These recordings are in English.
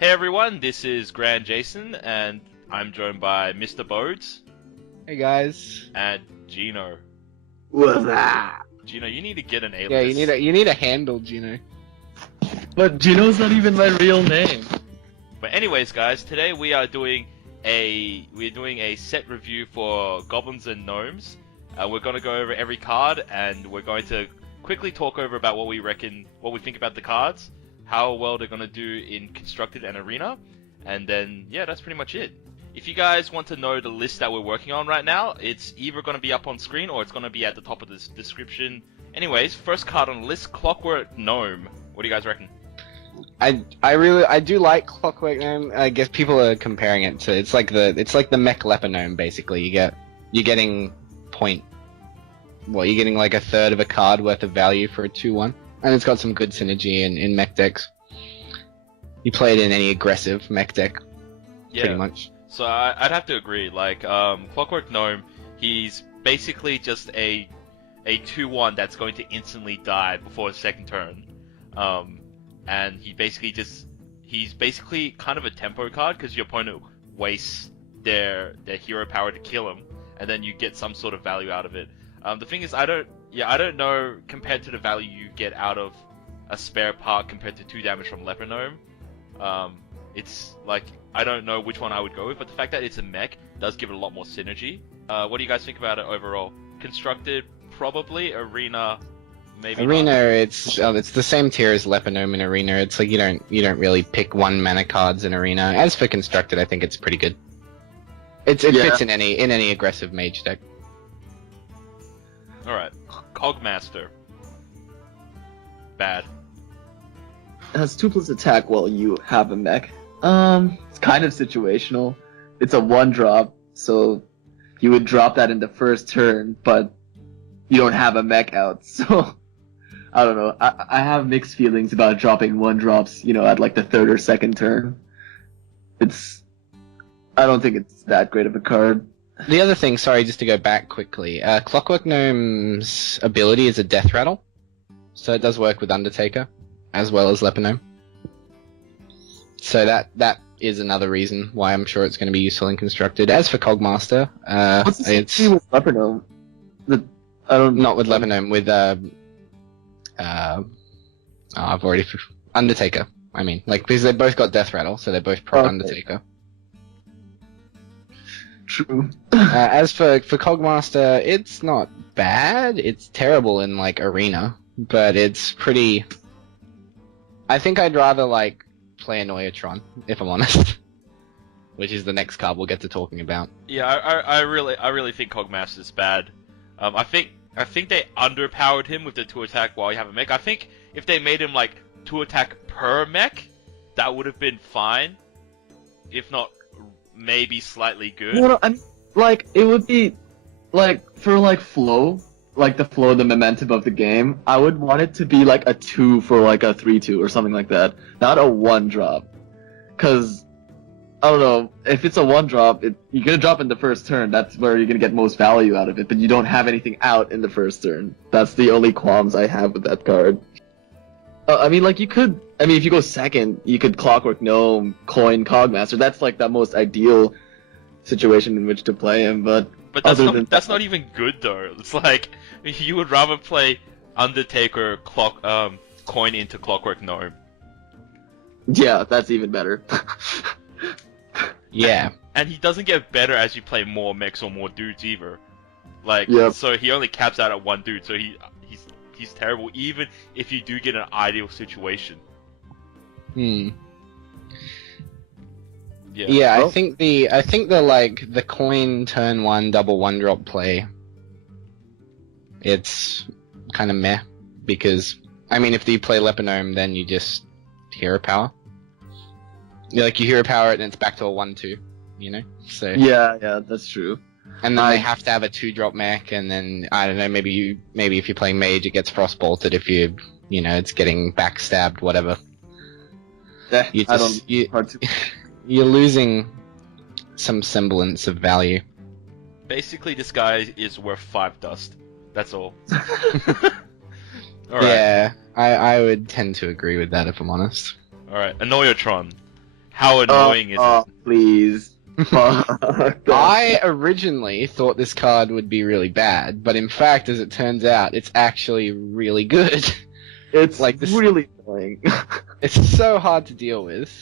Hey everyone, this is Grand Jason, and I'm joined by Mr. Bodes Hey guys. and Gino. What's that? Gino, you need to get an alias. Yeah, you need a handle, Gino. But Gino's not even my real name. But anyways, guys, today we are doing a set review for Goblins and Gnomes. We're going to go over every card, and we're going to quickly talk over about what we think about the cards, how well they're going to do in Constructed and Arena, and then, yeah, that's pretty much it. If you guys want to know the list that we're working on right now, it's either going to be up on screen or it's going to be at the top of this description. Anyways, first card on the list, Clockwork Gnome. What do you guys reckon? I do like Clockwork Gnome. I guess people are comparing it to it's like the mech leper gnome basically. You're getting like a third of a card worth of value for a 2/1, and it's got some good synergy in mech decks. You play it in any aggressive mech deck, pretty much. So I'd have to agree. Like Clockwork Gnome, he's basically just a 2/1 that's going to instantly die before his second turn. And he's basically kind of a tempo card because your opponent wastes their hero power to kill him, and then you get some sort of value out of it. The thing is, I don't know compared to the value you get out of a spare part compared to 2 damage from Leper Gnome. It's like I don't know which one I would go with, but the fact that it's a mech does give it a lot more synergy. What do you guys think about it overall? Constructed, probably. Arena, maybe. Arena, not. it's the same tier as Leper Gnome in Arena. It's like you don't really pick 1 mana cards in Arena. As for Constructed, I think it's pretty good. It fits in any aggressive mage deck. Alright. Cogmaster. Bad. It has 2+ attack while you have a mech. It's kind of situational. It's a 1-drop, so you would drop that in the first turn, but you don't have a mech out, so I don't know. I have mixed feelings about dropping 1-drops, at like the third or second turn. I don't think it's that great of a card. The other thing, sorry, just to go back quickly, Clockwork Gnome's ability is a death rattle, so it does work with Undertaker, as well as Leper Gnome. So that is another reason why I'm sure it's going to be useful in Constructed. As for Cogmaster, What's the issue with Leper Gnome? Not with Leper Gnome, with Undertaker. I mean, because they both got death rattle, so they're both pro Undertaker. True. As for Cogmaster, it's not bad. It's terrible in Arena, but it's pretty. I think I'd rather play Annoyatron, if I'm honest, which is the next card we'll get to talking about. Yeah, I really think Cogmaster's bad. I think they underpowered him with the 2 attack while you have a mech. I think if they made him 2 attack per mech, that would have been fine. If not, maybe slightly good. No, I mean, it would be, for, flow, the momentum of the game, I would want it to be, a 2 for, a 3/2 or something like that. Not a 1-drop. Because, I don't know, if it's a 1-drop, you're gonna drop in the first turn, that's where you're gonna get most value out of it, but you don't have anything out in the first turn. That's the only qualms I have with that card. If you go second, you could Clockwork Gnome, coin Cogmaster. That's the most ideal situation in which to play him. But that's not even good though. It's you would rather play Undertaker coin into Clockwork Gnome. Yeah, that's even better. Yeah. And he doesn't get better as you play more mechs or more dudes either. Yep. So he only caps out at 1 dude. So he's terrible even if you do get an ideal situation. Yeah, I think the coin turn 1 double 1-drop play, it's kind of meh, because if you play Leper Gnome, then you just hero power. You hero power it and it's back to a 1/2, So yeah, that's true. And then they have to have a 2-drop mech, and then I don't know, maybe if you're playing mage, it gets frost bolted. If it's getting backstabbed, whatever. You're losing some semblance of value. Basically, this guy is worth 5 dust. That's all. Alright. Yeah, I would tend to agree with that if I'm honest. Alright, Annoyatron. How annoying is it? Please. Fuck that. I originally thought this card would be really bad, but in fact, as it turns out, it's actually really good. It's like this- really annoying. It's so hard to deal with.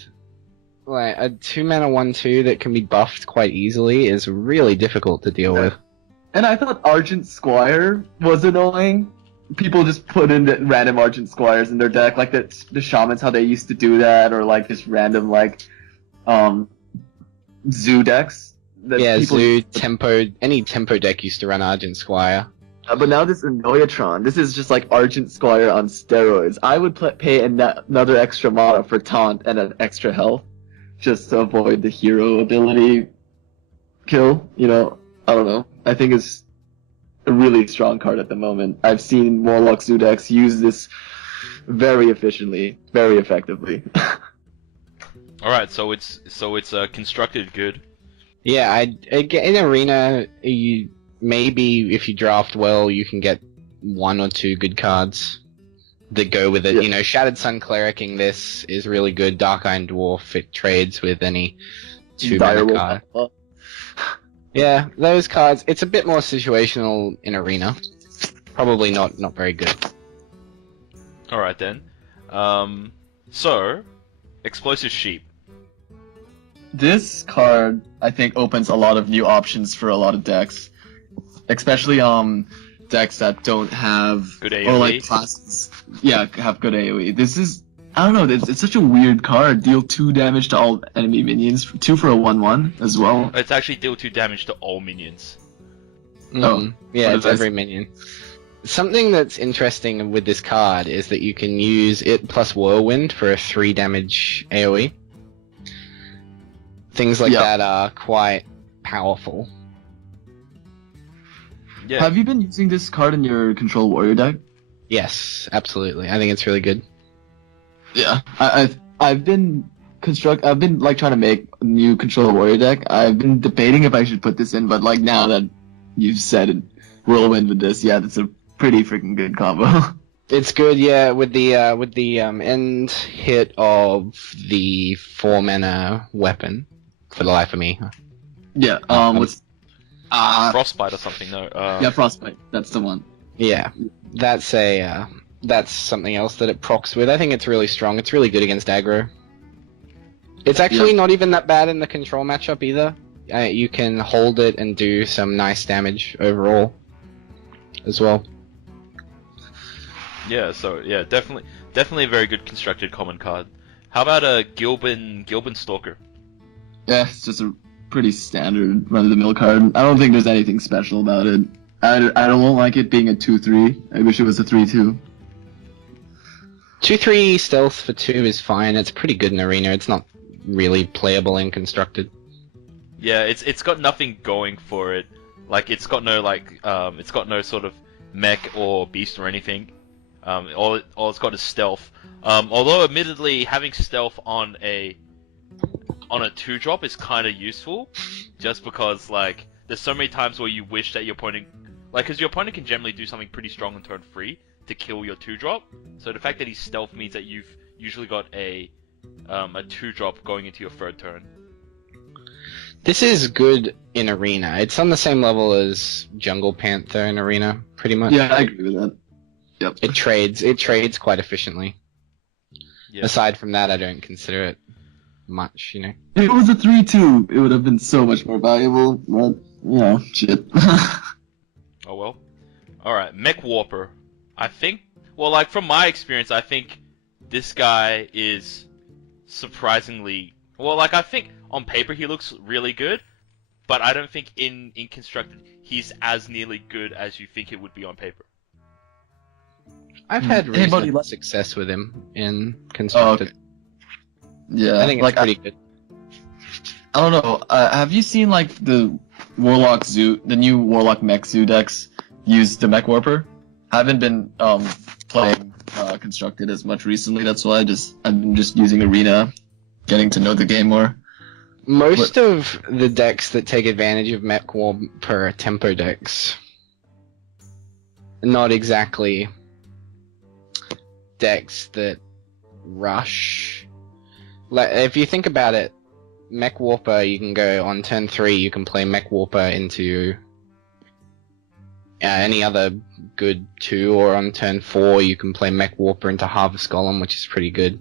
Like, a 2-mana 1/2 that can be buffed quite easily is really difficult to deal with. And I thought Argent Squire was annoying. People just put in the random Argent Squires in their deck, like the Shamans, how they used to do that, or like just random, like, Zoo decks. That Yeah, people Zoo, Tempo, any Tempo deck used to run Argent Squire. But now this Annoyatron, this is just like Argent Squire on steroids. I would pay another extra mana for Taunt and an extra health, just to avoid the hero ability kill. You know, I don't know. I think it's a really strong card at the moment. I've seen Warlock Zoo decks use this very efficiently, very effectively. All right, so it's constructed good. Yeah, in Arena, maybe if you draft well, you can get 1 or 2 good cards that go with it. Yeah. You know, Shattered Sun Clericing this is really good. Dark Iron Dwarf, it trades with any 2-mana card. Direwolf. Yeah, those cards, it's a bit more situational in Arena. Probably not very good. All right then. So, Explosive Sheep. This card, I think, opens a lot of new options for a lot of decks, especially decks that don't have Good or AoE. like classes. Yeah, have good AoE. This is, I don't know, it's such a weird card. Deal 2 damage to all enemy minions, 2 for a 1/1 as well. It's actually deal 2 damage to all minions. Oh, Yeah, what it's is every minion. Something that's interesting with this card is that you can use it plus Whirlwind for a 3 damage AoE. Things like Yeah. that are quite powerful. Yeah. Have you been using this card in your Control Warrior deck? Yes, absolutely. I think it's really good. Yeah, I've been like trying to make a new Control Warrior deck. I've been debating if I should put this in, but like now that you've said it, Whirlwind with this, yeah, that's a pretty freaking good combo. It's good, yeah, with the end hit of the 4-mana weapon. For the life of me. Yeah, what's Frostbite or something, no. yeah, Frostbite. That's the one. Yeah, that's something else that it procs with. I think it's really strong. It's really good against aggro. It's actually not even that bad in the control matchup either. You can hold it and do some nice damage overall, as well. Yeah, so yeah, definitely a very good constructed common card. How about a Gilbin Stalker? Yeah, it's just a pretty standard run-of-the-mill card. I don't think there's anything special about it. I don't like it being a 2/3. I wish it was a 3/2. 2/3 stealth for 2 is fine. It's pretty good in Arena. It's not really playable in constructed. Yeah, it's got nothing going for it. Like it's got no it's got no sort of mech or beast or anything. All it's got is stealth. Although admittedly having stealth on a 2-drop is kind of useful, just because like there's so many times where you wish that your opponent, like, because your opponent can generally do something pretty strong on turn 3 to kill your 2-drop. So the fact that he's stealth means that you've usually got a 2-drop going into your 3rd turn. This is good in Arena. It's on the same level as Jungle Panther in Arena, pretty much. Yeah, I agree with that. Yep. It trades quite efficiently. Yeah. Aside from that, I don't consider it much, you know. If it was a 3/2, it would have been so much more valuable, but, you know, shit. Oh well. Alright, Mech Warper. I think, well, like, from my experience, I think this guy is surprisingly, well, like, I think on paper he looks really good, but I don't think in constructed he's as nearly good as you think it would be on paper. I've had Hey, buddy, reasonable success with him in constructed. okay. Yeah, I think it's pretty good. I don't know. Have you seen like the Warlock Zoo, the new Warlock Mech Zoo decks use the Mech Warper? I haven't been playing constructed as much recently. That's why I've been just using Arena, getting to know the game more. Most of the decks that take advantage of Mech Warper are tempo decks. Not exactly decks that rush. Like, if you think about it, Mech Warper, you can go on turn 3, you can play Mech Warper into any other good 2, or on turn 4, you can play Mech Warper into Harvest Golem, which is pretty good.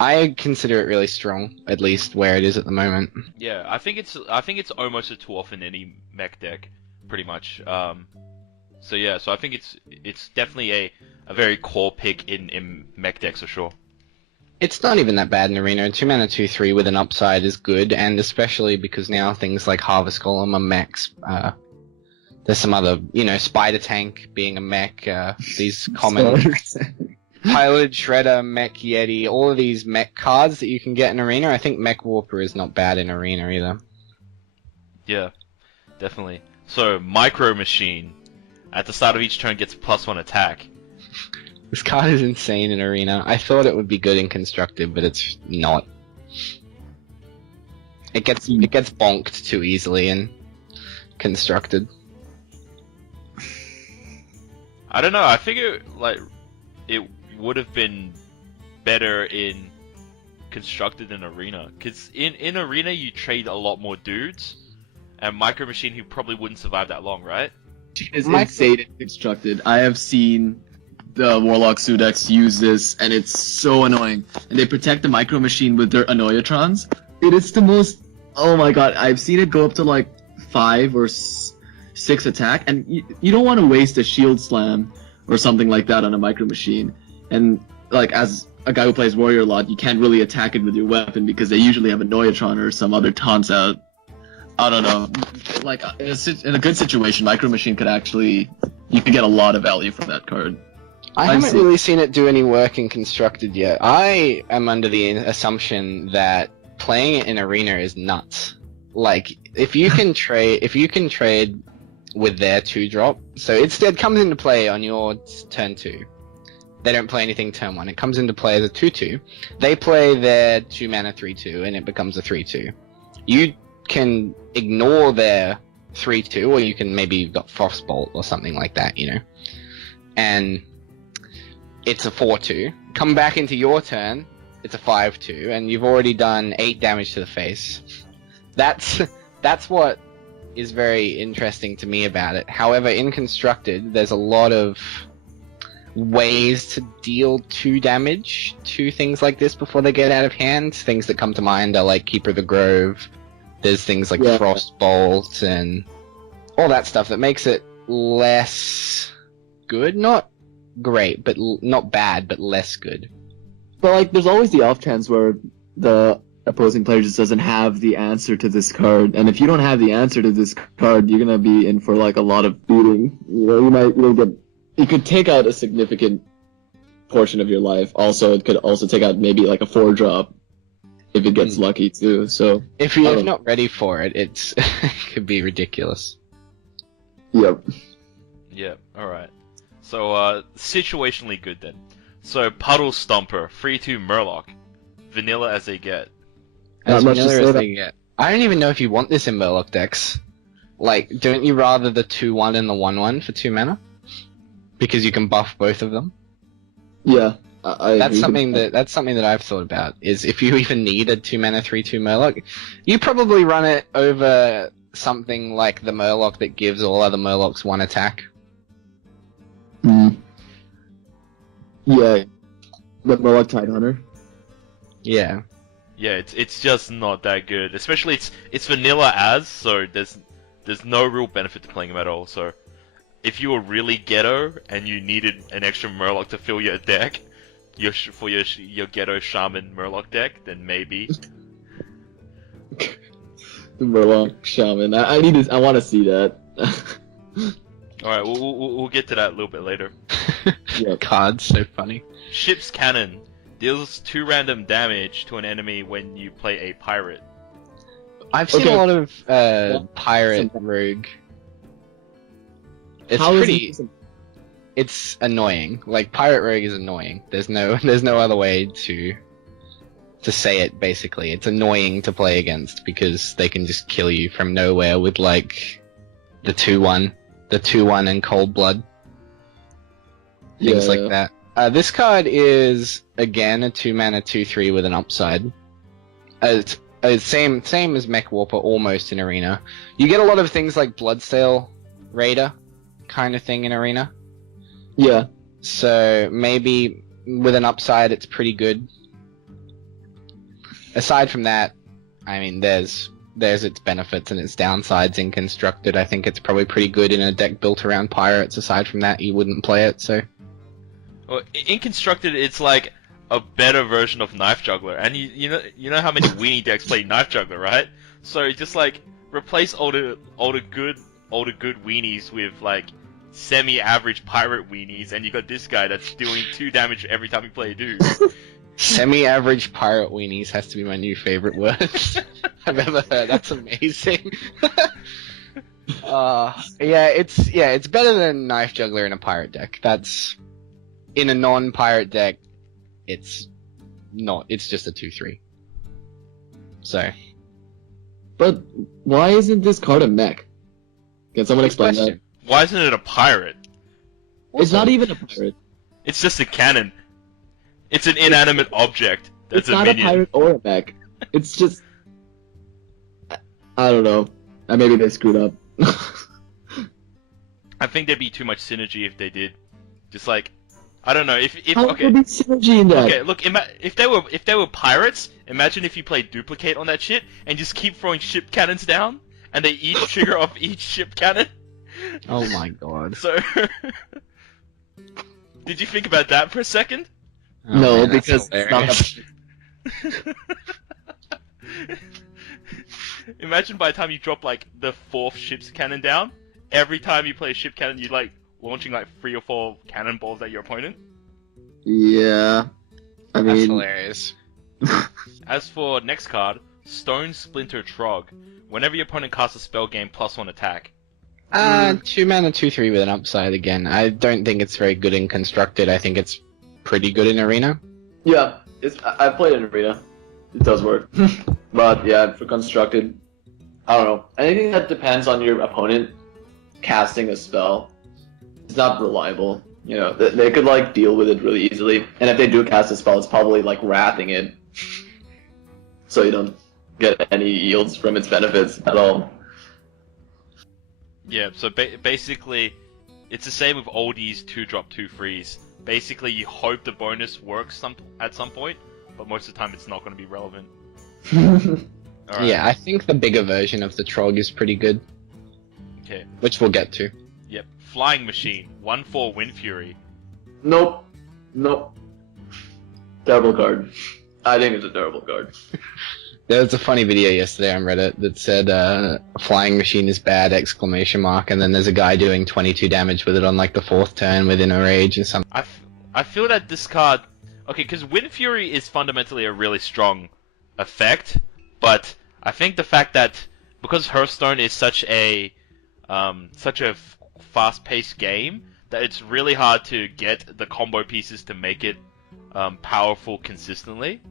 I consider it really strong, at least where it is at the moment. Yeah, I think it's almost a 2-off in any mech deck, pretty much. So yeah, so I think it's definitely a very core pick in mech decks for sure. It's not even that bad in Arena. 2 mana 2/3 with an upside is good, and especially because now things like Harvest Golem are mechs. There's some other, Spider Tank being a mech, these common Piloted Shredder, Mech Yeti, all of these mech cards that you can get in Arena. I think Mech Warper is not bad in Arena either. Yeah, definitely. So, Micro Machine. At the start of each turn gets +1 attack. This card is insane in Arena. I thought it would be good in Constructed, but it's not. It gets bonked too easily in Constructed. I don't know, I figure, it would have been better in Constructed than Arena. Because in Arena, you trade a lot more dudes, and Micro Machine, who probably wouldn't survive that long, right? It's insane in Constructed. I have seen the Warlock Sudex use this, and it's so annoying. And they protect the Micro Machine with their Annoyatrons. It is the most... Oh my god, I've seen it go up to 5 or 6 attack, and you don't want to waste a Shield Slam or something like that on a Micro Machine. And, as a guy who plays Warrior a lot, you can't really attack it with your weapon because they usually have Annoyatron or some other taunts out. I don't know. In a good situation, Micro Machine could actually... You could get a lot of value from that card. I haven't really seen it do any work in Constructed yet. I am under the assumption that playing it in Arena is nuts. If you can trade with their 2-drop, so it comes into play on your turn 2. They don't play anything turn 1. It comes into play as a 2/2. They play their 2 mana 3/2, and it becomes a 3/2. You can ignore their 3/2, or you can maybe you've got Frostbolt or something like that, and it's a 4/2. Come back into your turn, it's a 5/2, and you've already done 8 damage to the face. That's what is very interesting to me about it. However, in Constructed, there's a lot of ways to deal 2 damage to things like this before they get out of hand. Things that come to mind are like Keeper of the Grove. There's things like Frostbolt and all that stuff that makes it less good. Not great, but not bad, but less good. But there's always the off chance where the opposing player just doesn't have the answer to this card, and if you don't have the answer to this card, you're gonna be in for a lot of beating. It could take out a significant portion of your life. Also, it could also take out maybe a 4-drop if it gets lucky too. So if you're not ready for it, it could be ridiculous. Yep. Yep. All right. So situationally good then. So Puddle Stomper, 3/2 Murloc, vanilla as they get. As vanilla as they get. I don't even know if you want this in Murloc decks. Don't you rather the 2/1 and the 1/1 for 2 mana? Because you can buff both of them. Yeah, that's something that I've thought about. Is if you even need a 2 mana 3/2 Murloc, you probably run it over something like the Murloc that gives all other Murlocs 1 attack. Yeah, the Murloc Tidehunter. Yeah. Yeah, it's just not that good. Especially it's vanilla so there's no real benefit to playing him at all. So if you were really ghetto and you needed an extra Murloc to fill your deck, for your ghetto Shaman Murloc deck, then maybe. The Murloc Shaman. I want to see that. All right, we'll get to that a little bit later. Yep. Card's so funny. Ship's Cannon deals 2 random damage to an enemy when you play a pirate. I've seen a lot of pirate rogue. It's annoying. Pirate rogue is annoying. There's no other way to say it. Basically, it's annoying to play against because they can just kill you from nowhere with the 2/1 and Cold Blood. Things like that. This card is again a 2 mana 2/3 with an upside. Same as Mech Warper, almost in Arena. You get a lot of things like Bloodsail Raider kind of thing in Arena. Yeah. So maybe with an upside, it's pretty good. Aside from that, I mean, there's its benefits and its downsides in Constructed. I think it's probably pretty good in a deck built around pirates. Aside from that, you wouldn't play it. So, well, in Constructed, it's like a better version of Knife Juggler, and you know how many weenie decks play Knife Juggler, right? So just like replace all the good weenies with like semi-average pirate weenies, and you got this guy that's doing 2 damage every time you play a dude. Semi-average pirate weenies has to be my new favorite word I've ever heard. That's amazing. It's better than Knife Juggler in a pirate deck. That's in a non-pirate deck. It's not. It's just a 2/3. So. But why isn't this card a mech? Can someone explain that? Why isn't it a pirate? It's not even a pirate. It's just a cannon. It's an inanimate object. That's It's not a pirate or a mech. It's just... I don't know. Maybe they screwed up. I think there'd be too much synergy if they did. Just like, I don't know, if How okay. could be synergy in that? Okay, look, if they were pirates, imagine if you played Duplicate on that shit and just keep throwing ship cannons down, and they each trigger off each ship cannon. Oh my god. So, did you think about that for a second? Oh, No, man, that's because hilarious. Imagine by the time you drop like the 4th ship's cannon down, every time you play a ship cannon, you're like launching like 3 or 4 cannonballs at your opponent. Yeah. I That's mean... hilarious. As for next card, Stone Splinter Trog. Whenever your opponent casts a spell, gain +1 attack. 2 mana, 2/3 with an upside again. I don't think it's very good in Constructed. I think it's pretty good in Arena. Yeah, I've played in Arena. It does work. But yeah, for Constructed, I don't know. Anything that depends on your opponent casting a spell is not reliable. You know, they could like deal with it really easily. And if they do cast a spell, it's probably like wrathing it. So you don't get any yields from its benefits at all. Yeah, so basically, it's the same with oldies 2-drop 2/3s. Basically, you hope the bonus works at some point, but most of the time it's not going to be relevant. Alright. Yeah, I think the bigger version of the Trog is pretty good, Okay. which we'll get to. Yep. Flying Machine. 1/4 Wind Fury. Nope. Terrible card. I think it's a terrible card. There was a funny video yesterday on Reddit that said, flying machine is bad, ! And then there's a guy doing 22 damage with it on like the 4th turn within a rage or something. I feel that this card... Okay, because Wind Fury is fundamentally a really strong effect, but I think the fact that because Hearthstone is such a fast-paced game, that it's really hard to get the combo pieces to make it powerful consistently.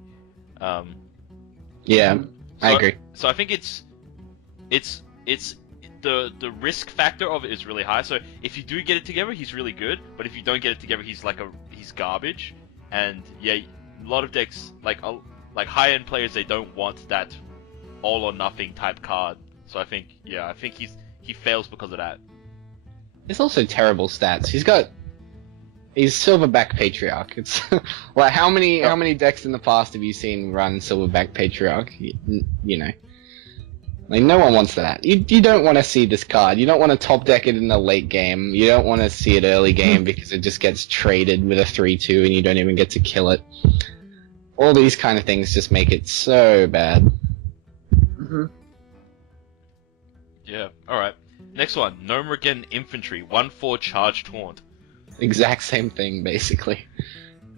Yeah, I agree. So I think it's the risk factor of it is really high. So if you do get it together, he's really good. But if you don't get it together, he's garbage. And yeah, a lot of decks like high-end players, they don't want that all or nothing type card. So I think he fails because of that. It's also terrible stats. He's Silverback Patriarch. It's like how many decks in the past have you seen run Silverback Patriarch? You know, like no one wants that. You don't want to see this card. You don't want to top deck it in the late game. You don't want to see it early game because it just gets traded with a 3/2 and you don't even get to kill it. All these kind of things just make it so bad. Mm-hmm. Yeah. All right. Next one, Gnomergen Infantry. 1/4 Charge Taunt. Exact same thing, basically.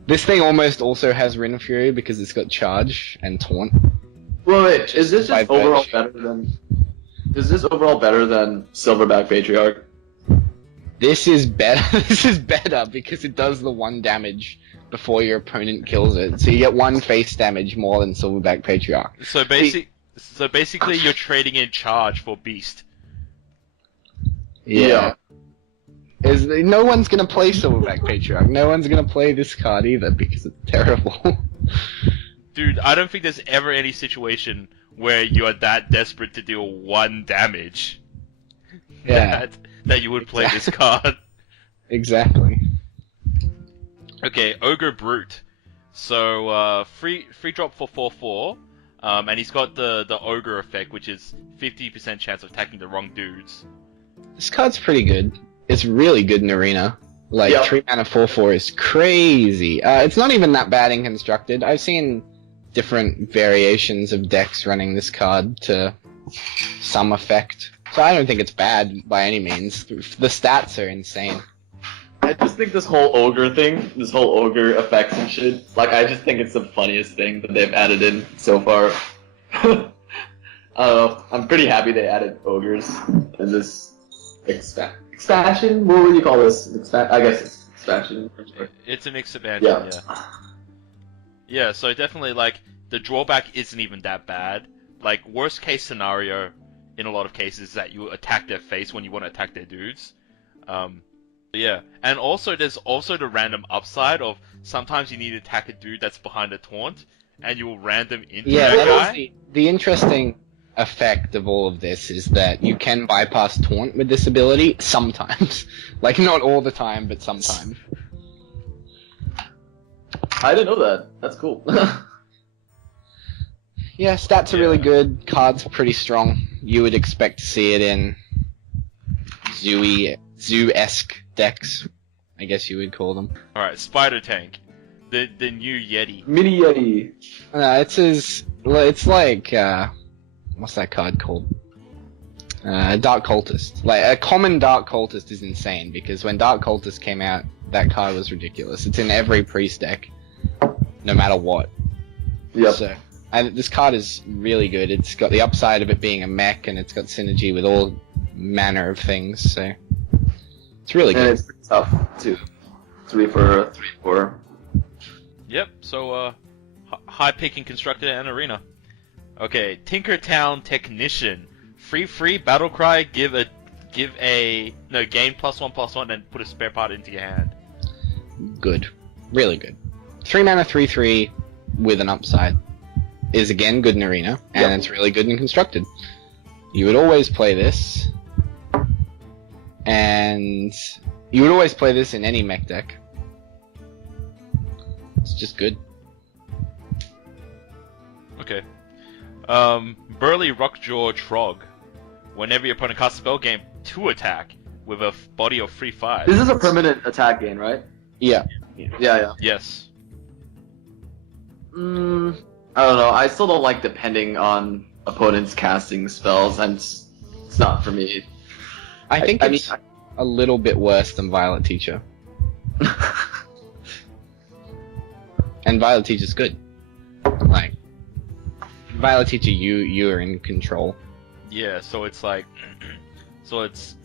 This thing almost also has Rin Fury because it's got Charge and Taunt. Wait, is this By just overall virtue. better than... Is this overall better than Silverback Patriarch? This is better. This is better because it does the 1 damage before your opponent kills it. So you get 1 face damage more than Silverback Patriarch. So basically, you're trading in Charge for Beast. Yeah. No one's gonna play Silverback Patriarch. No one's gonna play this card either because it's terrible. Dude, I don't think there's ever any situation where you are that desperate to deal 1 damage Yeah. that you would play this card. Exactly. Okay, Ogre Brute. So, free drop for 4/4. And he's got the Ogre effect, which is 50% chance of attacking the wrong dudes. This card's pretty good. It's really good in Arena. Like, Yeah. 3 mana 4/4 is crazy. It's not even that bad in Constructed. I've seen different variations of decks running this card to some effect. So I don't think it's bad by any means. The stats are insane. I just think this whole ogre thing, this whole ogre effects and shit, like I just think it's the funniest thing that they've added in so far. I don't know. I'm pretty happy they added ogres in this expansion. What would you call this? I guess it's expansion. It's an expansion, Yeah. yeah. Yeah, so definitely, like, the drawback isn't even that bad. Like, worst case scenario, in a lot of cases, is that you attack their face when you want to attack their dudes. Yeah, and also there's also the random upside of sometimes you need to attack a dude that's behind a taunt, and you'll random into Yeah, that that guy. is the interesting effect of all of this is that you can bypass taunt with this ability sometimes. Like, not all the time, but sometimes. I didn't know that. That's cool. Yeah, stats are really Yeah. good. Cards are pretty strong. You would expect to see it in Zoo-esque decks, I guess you would call them. Alright, Spider Tank. The new Yeti. Mini Yeti. It's like, what's that card called? Dark Cultist. Like, a common Dark Cultist is insane, because when Dark Cultist came out, that card was ridiculous. It's in every priest deck, no matter what. Yep. So, and this card is really good. It's got the upside of it being a mech, and it's got synergy with all manner of things, so it's really And good. it's pretty tough too. 3/4. Yep, so, high picking Constructed and Arena. Okay, Tinkertown Technician. Free battle cry, gain +1/+1 and put a spare part into your hand. Good. Really good. 3 mana 3/3 with an upside is again good in Arena, and Yep. it's really good in Constructed. You would always play this, and you would always play this in any mech deck. It's just good. Okay. Burly Rockjaw Trog. Whenever your opponent casts a spell, gain 2 attack with a body of 3/5. This is a permanent attack gain, right? Yeah. Yeah. Yes. I don't know. I still don't like depending on opponents casting spells, and it's not for me. I think I it's mean, a little bit worse than Violet Teacher. And Violet Teacher's good. Like, Violet Teacher, you are in control. Yeah, so it's like... so it's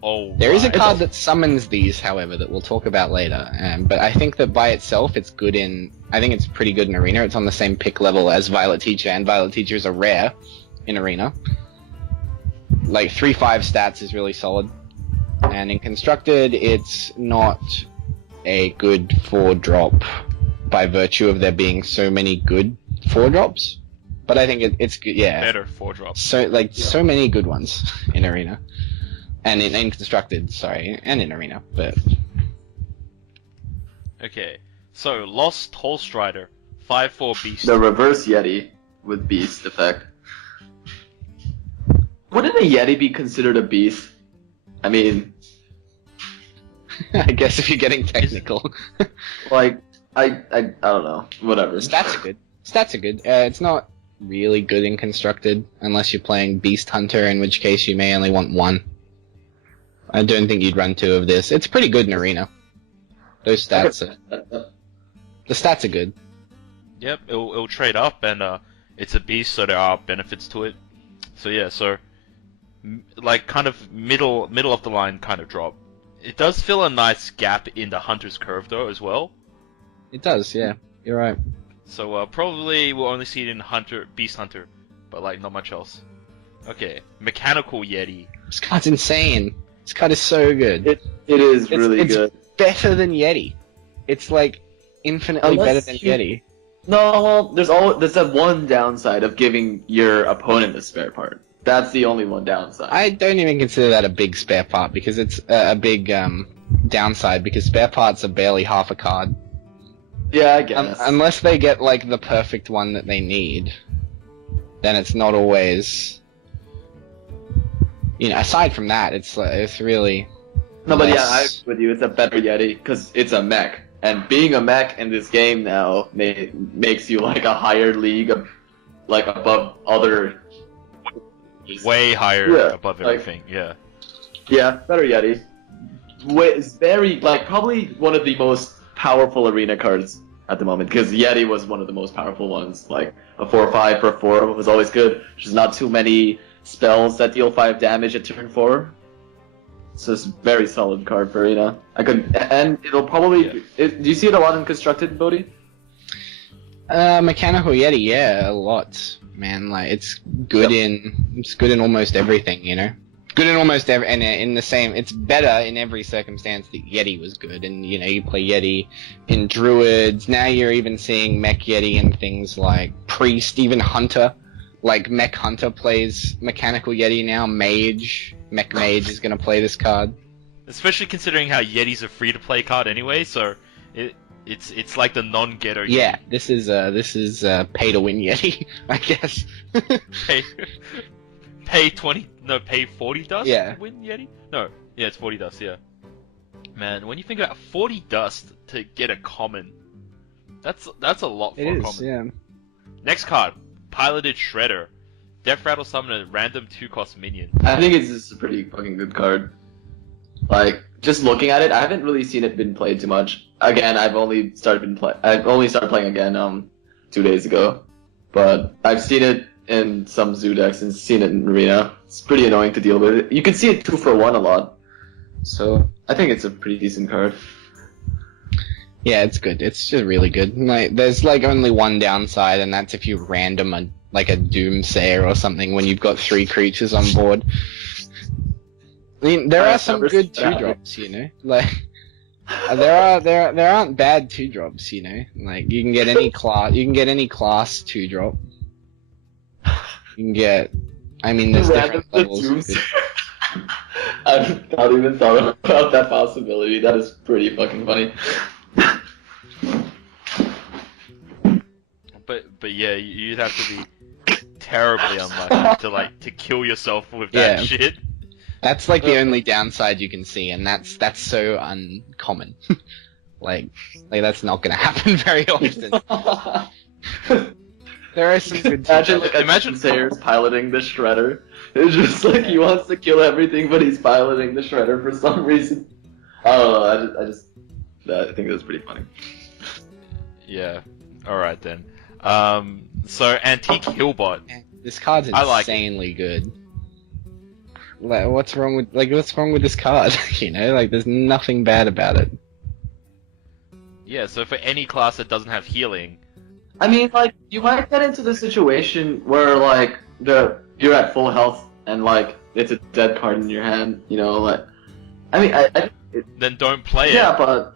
all There is a right. card that summons these, however, that we'll talk about later. But I think that by itself, it's good in... I think it's pretty good in Arena. It's on the same pick level as Violet Teacher, and Violet Teacher is a rare in Arena. Like, 3/5 stats is really solid. And in Constructed, it's not a good 4-drop by virtue of there being so many good 4-drops. But I think it's good, yeah. Better 4-drop. So many good ones in Arena. And in Constructed, sorry, and in Arena, but... Okay, so Lost Toll Strider. 5/4 Beast. The reverse Yeti with beast effect. Wouldn't a Yeti be considered a beast? I mean, I guess if you're getting technical. like, I don't know. Whatever. Stats are good. Stats are good. It's not really good in Constructed, unless you're playing Beast Hunter, in which case you may only want 1. I don't think you'd run 2 of this. It's pretty good in Arena. Those stats are... The stats are good. Yep, it'll trade up, and it's a beast, so there are benefits to it. So yeah, like kind of middle of the line kind of drop. It does fill a nice gap in the Hunter's Curve though as well. It does, yeah. You're right. So probably we'll only see it in Beast Hunter, but like not much else. Okay, Mechanical Yeti. This card's insane. This card is so good. It is really it's good. better than Yeti. It's like infinitely Unless better than you- Yeti. No, well, there's that one downside of giving your opponent a spare part. That's the only one downside. I don't even consider that a big spare part because it's a big downside because spare parts are barely half a card. Yeah, I guess. Unless they get like the perfect one that they need, then it's not always. Aside from that, it's really. No, but yeah, I less- agree with you. It's a better Yeti because it's a mech, and being a mech in this game now makes you like a higher league of like above other. Way higher Yeah, above like- everything. Yeah. Yeah, better Yeti. It's very like probably one of the most powerful arena cards at the moment because Yeti was one of the most powerful ones. Like a 4/5 for 4 was always good. There's not too many spells that deal 5 damage at turn 4. So it's a very solid card for arena. And it'll probably. Do you see it a lot in constructed, Bodhi? Mechanical Yeti, yeah, a lot, man. Like it's good in almost everything, Good in almost every, and in the same, it's better in every circumstance that Yeti was good. And you play Yeti in Druids. Now you're even seeing Mech Yeti in things like Priest, even Hunter. Like Mech Hunter plays Mechanical Yeti now. Mech Mage is gonna play this card. Especially considering how Yetis are free to play card anyway, so it's like the non-getter. Yeah, this is pay to win Yeti, I guess. Pay 40 dust Yeah. to win Yeti? No, yeah, it's 40 dust, yeah. Man, when you think about 40 dust to get a common, that's a lot for It a is, common. yeah. Next card, Piloted Shredder. Death Rattle summon a random 2-cost minion. I think it's just a pretty fucking good card. Like, just looking at it, I haven't really seen it been played too much. Again, I've only started playing again 2 days ago. But I've seen it in some zoo decks and seen it in arena. It's pretty annoying to deal with. You can see it 2 for 1 a lot. So I think it's a pretty decent card. Yeah, it's good. It's just really good. Like, there's like only one downside, and that's if you random a Doomsayer or something when you've got 3 creatures on board. I mean, there are some good 2-drops, Like, there aren't bad 2-drops, Like, you can get any class 2-drop. You can get, there's different levels. I've not even thought about that possibility. That is pretty fucking funny. But yeah, you'd have to be terribly unlucky to kill yourself with that shit. That's like the only downside you can see, and that's so uncommon. like that's not gonna happen very often. There are some good. Imagine Sayers piloting the shredder. It's just like he wants to kill everything, but he's piloting the shredder for some reason. I don't know. I think that's pretty funny. Yeah. All right then. So Antique Hillbot. This card's insanely good. Like, what's wrong with this card? There's nothing bad about it. Yeah. So for any class that doesn't have healing. I mean, like, you might get into the situation where, like, you're at full health and, like, it's a dead card in your hand, Then don't play it. Yeah, but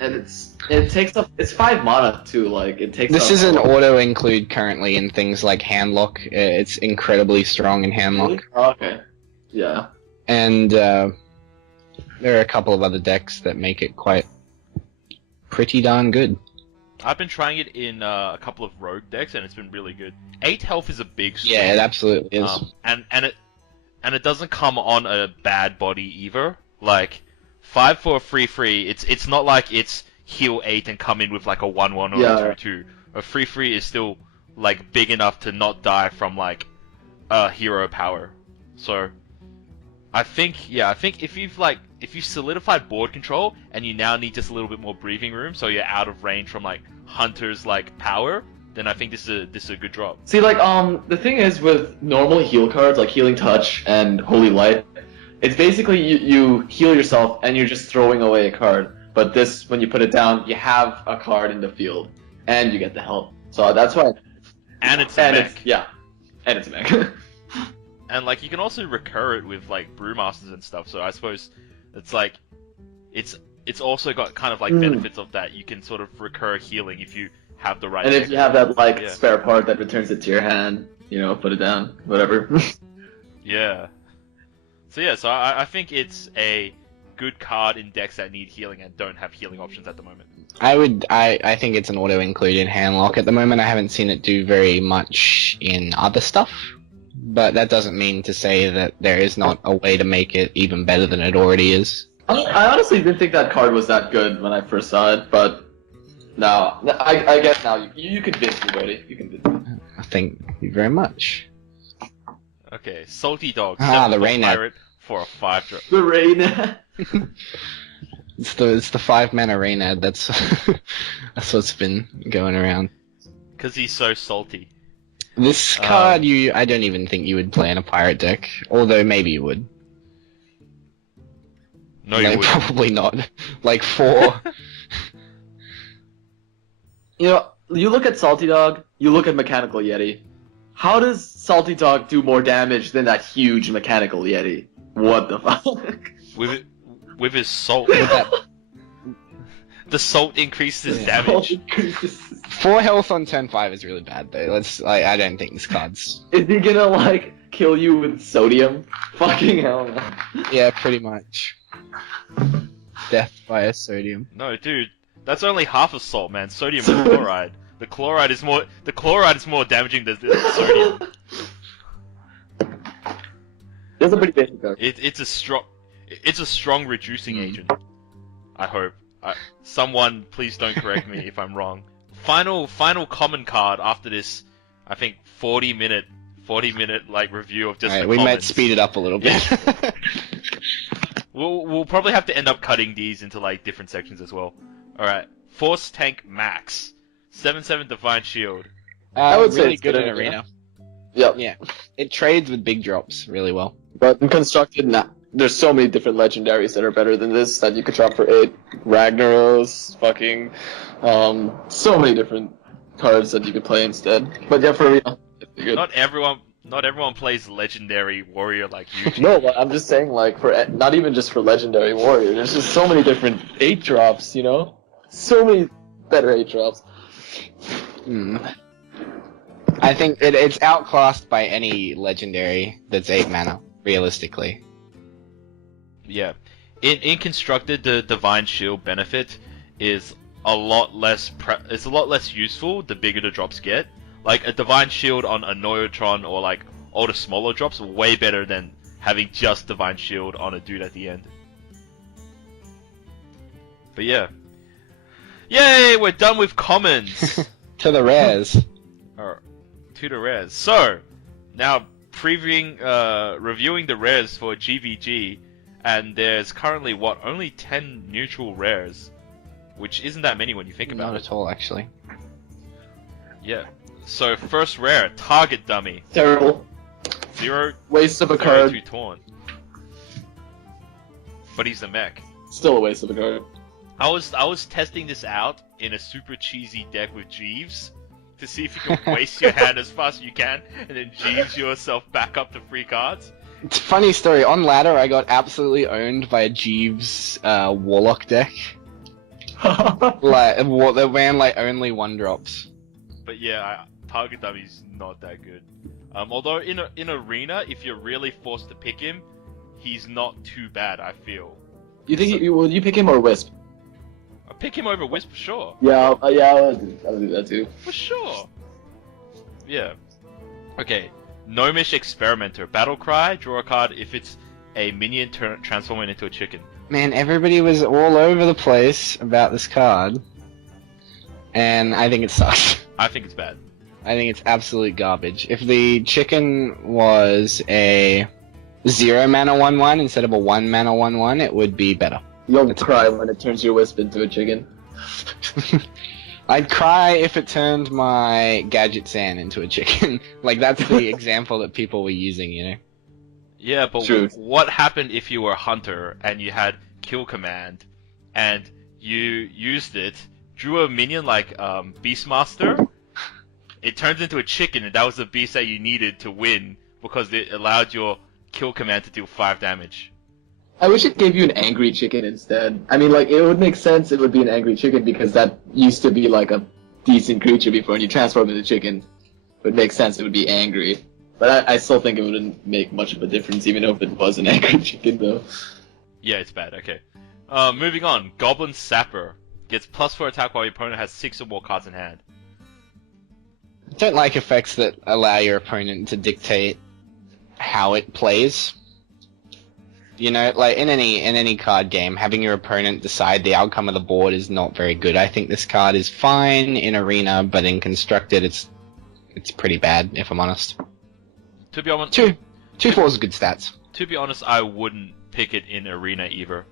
it takes up. It's 5 mana too. Like it takes. This is an auto include currently in things like Handlock. It's incredibly strong in Handlock. Really? Oh, okay. Yeah. And there are a couple of other decks that make it pretty darn good. I've been trying it in a couple of rogue decks, and it's been really good. 8 health is a big swing. Yeah, it absolutely is. And it doesn't come on a bad body either. Like 5 for a free. It's not like it's heal 8 and come in with like a 1/1 or a 2/2. A free is still like big enough to not die from like hero power. So I think if you've solidified board control and you now need just a little bit more breathing room, so you're out of range from like Hunter's like power, then I think this is a good drop. See, like the thing is with normal heal cards like Healing Touch and Holy Light, it's basically you heal yourself and you're just throwing away a card. But this, when you put it down, you have a card in the field and you get the help. So that's why. And it's a mech. And it's a mech. And like you can also recur it with like Brewmasters and stuff. So I suppose it's like it's also got kind of like benefits of that. You can sort of recur healing if you have the right. And if you have that like Yeah. spare part that returns it to your hand, you know, put it down, whatever. Yeah. So I think it's a good card in decks that need healing and don't have healing options at the moment. I think it's an auto include in handlock at the moment. I haven't seen it do very much in other stuff, but that doesn't mean to say that there is not a way to make it even better than it already is. I honestly didn't think that card was that good when I first saw it, but now I guess now you convinced me, buddy. You convinced me. Thank you very much. Okay, Salty Dog. Ah, 7 the for Rain pirate for a 5-drop. The rain. It's the 5-mana Raynad. That's that's what's been going around. Because he's so salty. This card, I don't even think you would play in a pirate deck. Although maybe you would. No, you Like, wouldn't. probably not. Like 4. You know, you look at Salty Dog, you look at Mechanical Yeti. How does Salty Dog do more damage than that huge Mechanical Yeti? What the fuck? With his salt. With that The salt increases Yeah. damage. 4 health on turn 5 is really bad though. I don't think this card's. Is he gonna like kill you with sodium? Fucking hell, man. Yeah, pretty much. Death via sodium. No, dude, that's only half of salt, man. Sodium and chloride. The chloride is more damaging than the sodium. That's a pretty basic card. It's a strong reducing agent. I hope. Someone please don't correct me if I'm wrong. Final common card after this, I think 40 minute like review of just Alright, the we might commons. speed it up a little bit. We'll probably have to end up cutting these into like different sections as well. Alright, Force Tank Max, 7/7 Divine Shield. I would say really it's good good in idea. arena. Yep. Yeah, it trades with big drops really well. But in constructed, there's so many different legendaries that are better than this that you could drop for 8. Ragnaros, fucking, so many different cards that you could play instead. But yeah, for arena, it's good. Not everyone plays legendary warrior like you. No, but I'm just saying, like, for not even just for legendary warrior. There's just so many different 8 drops, you know, so many better 8 drops. I think it's outclassed by any legendary that's 8 mana, realistically. Yeah. In constructed, the Divine Shield benefit is a lot less useful the bigger the drops get. Like a Divine Shield on a Neutron or like all the smaller drops are way better than having just Divine Shield on a dude at the end. But yeah. Yay, we're done with commons. To the rares. Alright, to the rares. So, now reviewing the rares for GvG, and there's currently only 10 neutral rares, which isn't that many when you think about Not it. at all, actually. Yeah. So first rare, Target Dummy, Terrible. 0 Waste of a 2 card. taunt. But he's a mech. Still a waste of a card. I was testing this out in a super cheesy deck with Jeeves to see if you can waste your hand as fast as you can, and then Jeeves yourself back up to free cards. It's a funny story. On ladder, I got absolutely owned by a Jeeves Warlock deck. Like, that ran like only 1-drops. But yeah, Target Dummy's not that good. Although in arena, if you're really forced to pick him, he's not too bad. I feel. You think will you pick him or Wisp? I pick him over Wisp for sure. Yeah, I'll do that too. For sure. Yeah. Okay. Gnomish Experimenter. Battle Cry. Draw a card if it's a minion transforming into a chicken. Man, everybody was all over the place about this card. And I think it sucks. I think it's bad. I think it's absolute garbage. If the chicken was a 0 mana 1/1 instead of a 1 mana 1/1, it would be better. You'll cry when it turns your Wisp into a chicken. I'd cry if it turned my Gadget Sand into a chicken. Like, that's the example that people were using, you know? Yeah, but True. what happened if you were a hunter and you had kill command and you used it, drew a minion like Beastmaster? It turns into a chicken, and that was the beast that you needed to win because it allowed your kill command to deal 5 damage. I wish it gave you an angry chicken instead. I mean, like, it would make sense it would be an angry chicken because that used to be like a decent creature before and you transform it into chicken, it would make sense. It would be angry. But I still think it wouldn't make much of a difference, even if it was an angry chicken, though. Yeah, it's bad. Okay. Moving on. Goblin Sapper gets +4 attack while your opponent has 6 or more cards in hand. I don't like effects that allow your opponent to dictate how it plays. You know, like in any card game, having your opponent decide the outcome of the board is not very good. I think this card is fine in Arena, but in Constructed, it's pretty bad, if I'm honest. To be honest, 2/4 is good stats. To be honest, I wouldn't pick it in Arena either.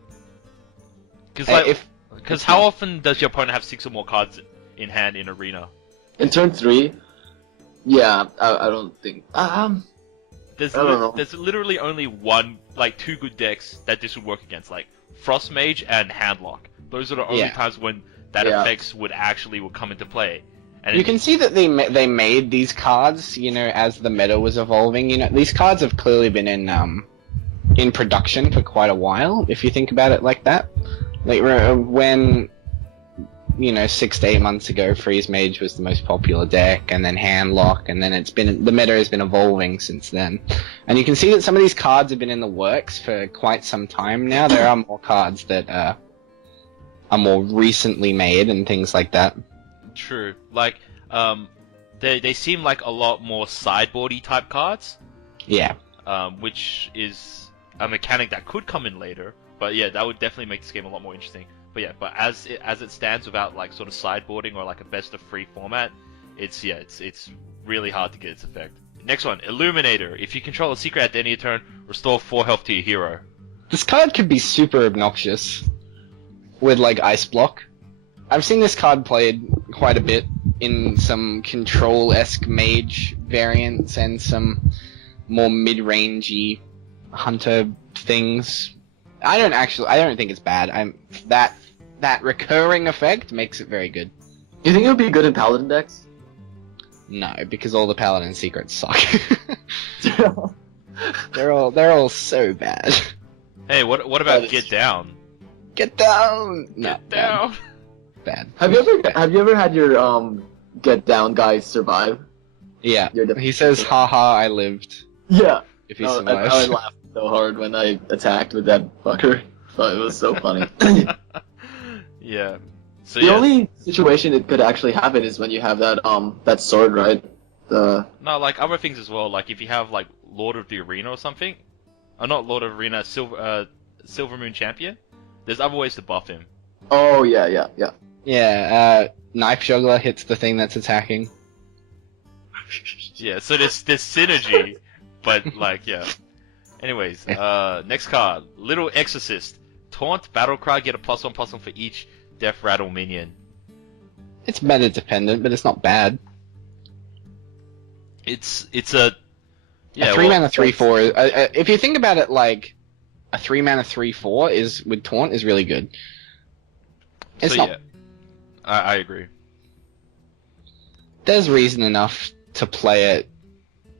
Because how often does your opponent have 6 or more cards in hand in Arena? In turn 3, yeah, I don't think. There's I don't know. There's literally only two good decks that this would work against, like Frost Mage and Handlock. Those are the only times when that effects would come into play. And you can see that they made these cards, you know, as the meta was evolving. You know, these cards have clearly been in production for quite a while, if you think about it like that. Like when, you know, 6 to 8 months ago, Freeze Mage was the most popular deck, and then Handlock, and then the meta has been evolving since then. And you can see that some of these cards have been in the works for quite some time now. There are more cards that are more recently made and things like that. True. Like, they seem like a lot more sideboardy type cards. Yeah. Which is a mechanic that could come in later. But yeah, that would definitely make this game a lot more interesting. But yeah, but as it stands without like sort of sideboarding or like a best of 3 format, it's really hard to get its effect. Next one, Illuminator. If you control a secret at the end of your turn, restore 4 health to your hero. This card could be super obnoxious with like Ice Block. I've seen this card played quite a bit in some control-esque mage variants and some more mid-rangey hunter things. I don't think it's bad. That recurring effect makes it very good. You think it would be good in Paladin decks? No, because all the Paladin secrets suck. They're all so bad. Hey, what about Get Down? Get down! No, Get down! Bad. Have you ever had your Get Down guy survive? Yeah. He says, "Haha, I lived." Yeah. If he survives. I laughed so hard when I attacked with that fucker. Thought it was so funny. Yeah. So the only situation it could actually happen is when you have that sword, right? No, like other things as well. Like if you have like Lord of the Arena or something, or not Lord of Arena, Silver Moon Champion. There's other ways to buff him. Oh yeah. Yeah. Knife Juggler hits the thing that's attacking. Yeah. So there's synergy, but like yeah. Anyways, next card, Little Exorcist. Taunt, Battle Cry, get a +1/+1 for each Death Rattle minion. It's meta dependent, but it's not bad. It's a... Yeah, a 3 mana 3/4. If you think about it like a 3 mana 3/4 is with Taunt is really good. It's not... Yeah, I agree. There's reason enough to play it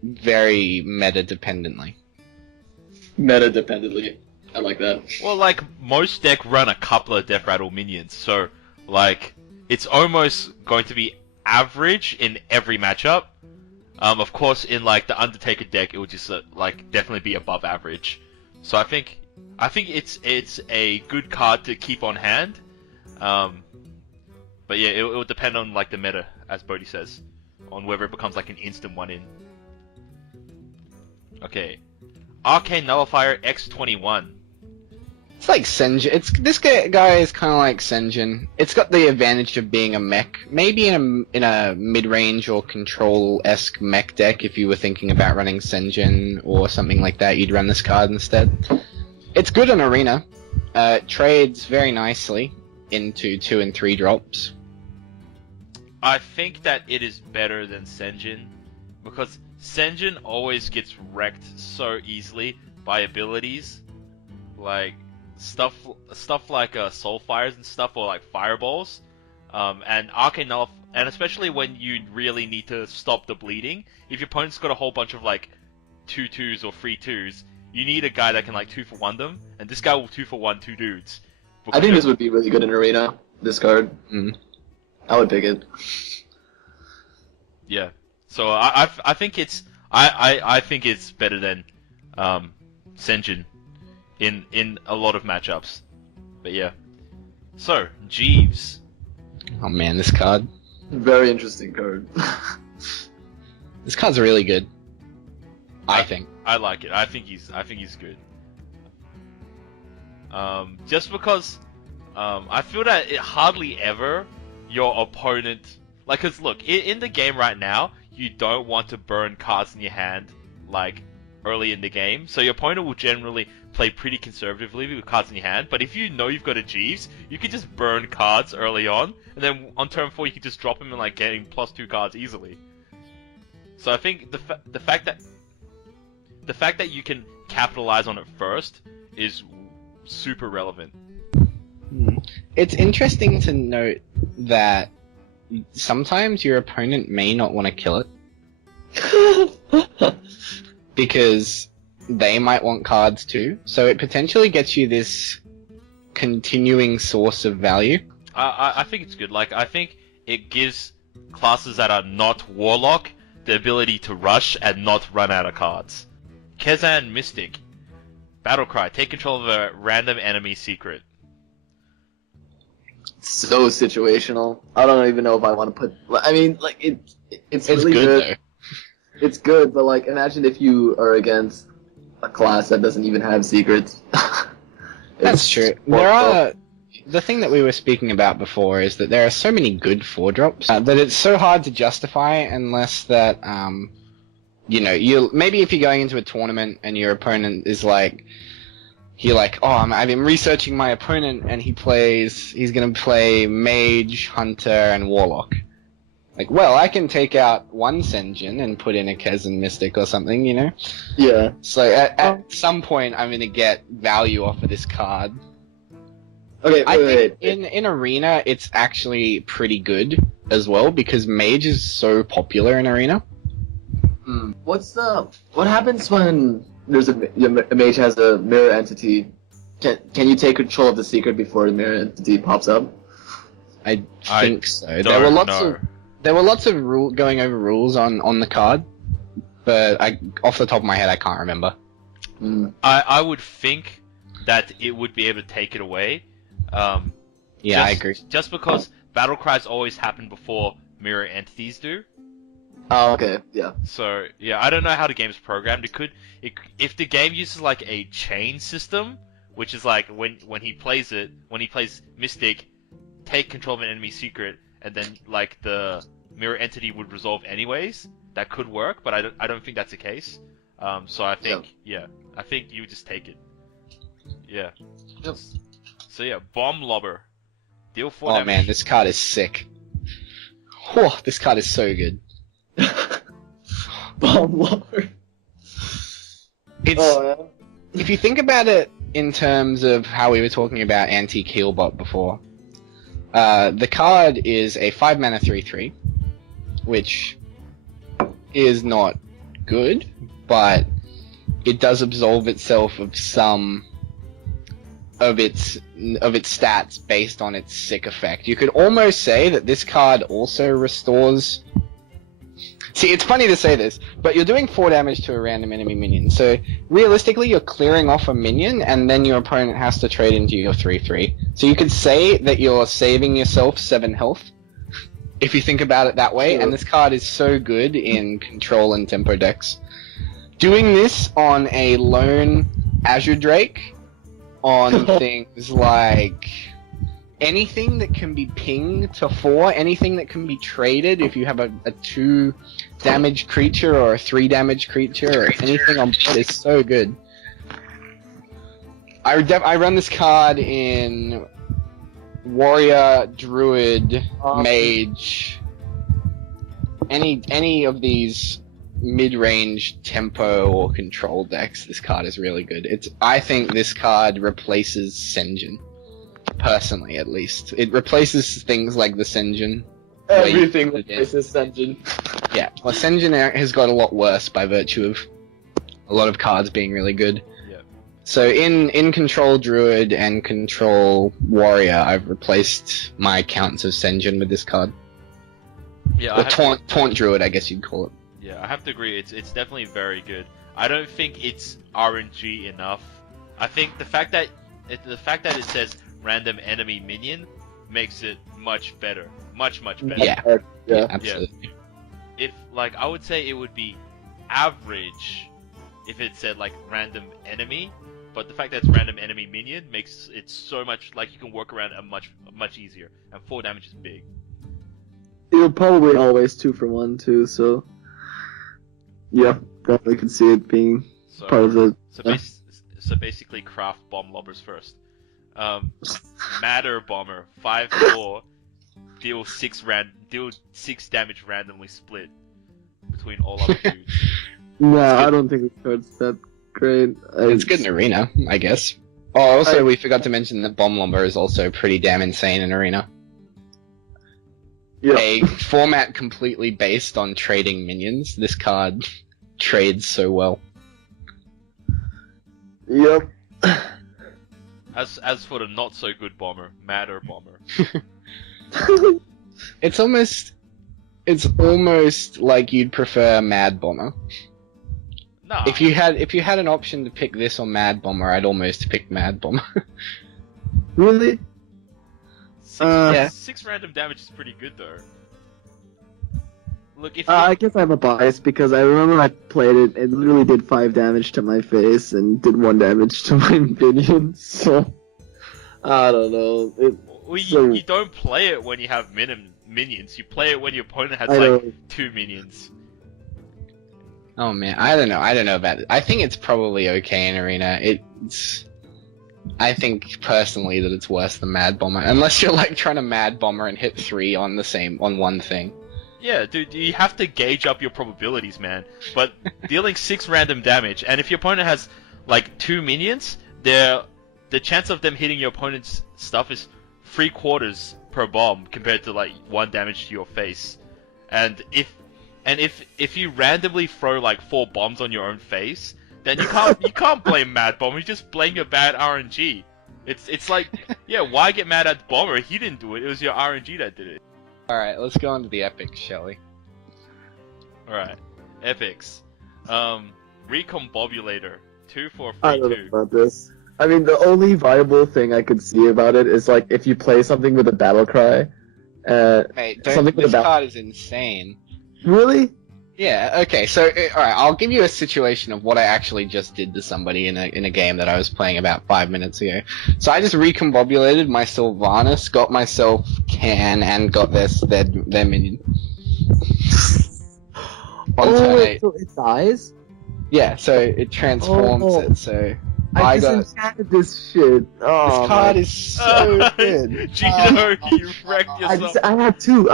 very meta dependently. Meta dependently. I like that. Well, like, most deck run a couple of Death Rattle minions, so, like, it's almost going to be average in every matchup. Of course, in, like, the Undertaker deck, it would just, like, definitely be above average. So I think it's a good card to keep on hand. But yeah, it will depend on, like, the meta, as Bodhi says, on whether it becomes, like, an instant 1-in. Okay. Arcane Nullifier X21. It's like Senjin. This guy is kind of like Senjin. It's got the advantage of being a mech. Maybe in a mid-range or control-esque mech deck, if you were thinking about running Senjin or something like that, you'd run this card instead. It's good in Arena. Trades very nicely into 2 and 3 drops. I think that it is better than Senjin, because Senjin always gets wrecked so easily by abilities, like stuff like Soulfires and stuff, or like Fireballs, and Arcane Nullif, and especially when you really need to stop the bleeding. If your opponent's got a whole bunch of like 2/2s or 3/2s, you need a guy that can like 2-for-1 them, and this guy will 2-for-1 2 dudes. I think this would be really good in Arena. This card. I would pick it. Yeah. So I think I think it's better than Senjin in a lot of matchups. But yeah. So Jeeves. Oh man, this card. Very interesting card. This card's really good. I think. I like it. I think he's good. Just because I feel that it hardly ever your opponent, like, cause look, in the game right now, you don't want to burn cards in your hand like early in the game, so your opponent will generally play pretty conservatively with cards in your hand. But if you know you've got a Jeeves, you can just burn cards early on, and then on turn 4 you can just drop him and like getting +2 cards easily. So I think the fact that you can capitalize on it first is super relevant. It's interesting to note that sometimes your opponent may not want to kill it because they might want cards too. So it potentially gets you this continuing source of value. I think it's good. Like, I think it gives classes that are not Warlock the ability to rush and not run out of cards. Kezan Mystic. Battlecry. Take control of a random enemy secret. So situational. I don't even know if I want to put. I mean, like it's really good. Though. It's good, but like, imagine if you are against a class that doesn't even have secrets. That's true. The thing that we were speaking about before is that there are so many good 4-drops that it's so hard to justify unless that maybe if you're going into a tournament and your opponent is like. You're like, oh, I've been researching my opponent, and he's gonna play Mage, Hunter, and Warlock. Like, well, I can take out one Senjin and put in a Kezan Mystic or something, you know? Yeah. So at some point, I'm gonna get value off of this card. Okay, I think wait. in Arena, it's actually pretty good as well, because Mage is so popular in Arena. What happens when a mage has a mirror entity? Can you take control of the secret before the mirror entity pops up? I think so. There were lots of going over rules on the card, but off the top of my head, I can't remember. I would think that it would be able to take it away. I agree. Just because battle cries always happen before mirror entities do. Oh, okay, yeah. So yeah, I don't know how the game's programmed. If the game uses like a chain system, which is like when he plays Mystic, take control of an enemy secret, and then like the mirror entity would resolve anyways. That could work, but I don't think that's the case. So I think I think you just take it. Yeah. Yep. So yeah, Bomb Lobber. Deal 4 Oh damage. man, this card is sick. Whew, this card is so good. Bomb Lord. If you think about it in terms of how we were talking about Antique Healbot before, the card is a 5-mana 3/3, which is not good, but it does absolve itself of some of its stats based on its sick effect. You could almost say that this card also restores. See, it's funny to say this, but you're doing 4 damage to a random enemy minion, so realistically you're clearing off a minion, and then your opponent has to trade into your 3/3. So you could say that you're saving yourself 7 health, if you think about it that way, and this card is so good in Control and Tempo decks. Doing this on a lone Azure Drake, on things like anything that can be pinged to 4, anything that can be traded if you have a 2 damage creature or a 3 damage creature or anything on board is so good. I run this card in Warrior, Druid, Mage, any of these mid-range tempo or control decks. This card is really good. I think this card replaces Senjin. Personally, at least. It replaces things like the Senjin. Everything replaces Senjin. Yeah, well, Senjin has got a lot worse by virtue of a lot of cards being really good. Yeah. So in Control Druid and Control Warrior, I've replaced my Counts of Sen'jin with this card. Yeah, Or Taunt Druid, I guess you'd call it. Yeah, I have to agree. It's definitely very good. I don't think it's RNG enough. I think the fact that it says random enemy minion makes it much better, much better. Yeah, absolutely. If like I would say it would be average if it said like random enemy, but the fact that it's random enemy minion makes it so much like you can work around it much easier, and 4 damage is big. You'll probably always 2 for 1 too, so yeah, definitely could see it being part of the. So basically, craft bomb lobbers first. Matter bomber 5/4, deal 6 damage randomly split between all other dudes. Nah, I don't think the card's that great. It's good in Arena, I guess. Oh, also we forgot to mention that Bomb Lumber is also pretty damn insane in Arena. Yeah. A format completely based on trading minions. This card trades so well. Yep. As for the not so good bomber, Matter bomber. It's almost like you'd prefer Mad Bomber. Nah. If you had an option to pick this or Mad Bomber, I'd almost pick Mad Bomber. Really? 6 random damage is pretty good though. Look, if I guess I have a bias because I remember I played it. It literally did 5 damage to my face and did 1 damage to my minions. So I don't know. you don't play it when you have minions. You play it when your opponent has like 2 minions. Oh man, I don't know about it. I think it's probably okay in Arena. I think personally that it's worse than Mad Bomber, unless you're like trying to Mad Bomber and hit 3 on one thing. Yeah, dude, you have to gauge up your probabilities, man. But dealing 6 random damage, and if your opponent has like 2 minions, the chance of them hitting your opponent's stuff is 3/4 per bomb compared to like 1 damage to your face. And if you randomly throw like 4 bombs on your own face, then you can't blame Mad Bomber. You just blame your bad RNG. It's like, yeah, why get mad at Bomber? He didn't do it. It was your RNG that did it. All right, let's go on to the epics, shall we? All right, epics. Recombobulator 2 for I don't know 3/2. about this. I mean, the only viable thing I could see about it is like if you play something with a battle cry. Mate, something with this card is insane. Really? Yeah, okay, so, alright, I'll give you a situation of what I actually just did to somebody in a game that I was playing about 5 minutes ago. So I just recombobulated my Sylvanas, got myself Can, and got their minion. On turn 8. So it dies? Yeah, so it transforms it, so... I disenchanted this shit. Oh, this card is so good. Gino, you wrecked yourself. I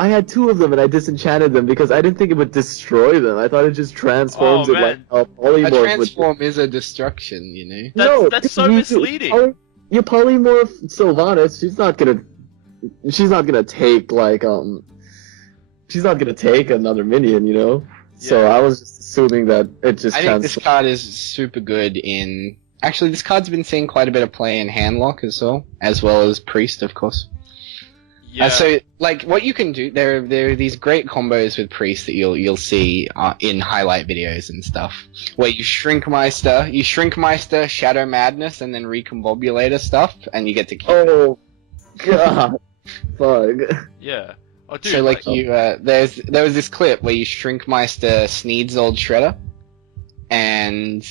had two of them and I disenchanted them because I didn't think it would destroy them. I thought it just transforms it like a polymorph. A transform is a destruction, you That's know? that's so misleading. You polymorph Sylvanas, she's not gonna take like she's not gonna take another minion, you know? Yeah. So I was just assuming that it just I think this card is super good in... Actually, this card's been seeing quite a bit of play in Handlock as well as Priest, of course. Yeah. So, like, what you can do, there are these great combos with Priest that you'll see in highlight videos and stuff, where you Shrinkmeister, Shadow Madness, and then Recombobulator stuff, and you get to keep it. Oh, God. Fuck. Yeah. Oh, dude, so, like, there was this clip where you Shrinkmeister Sneed's Old Shredder, and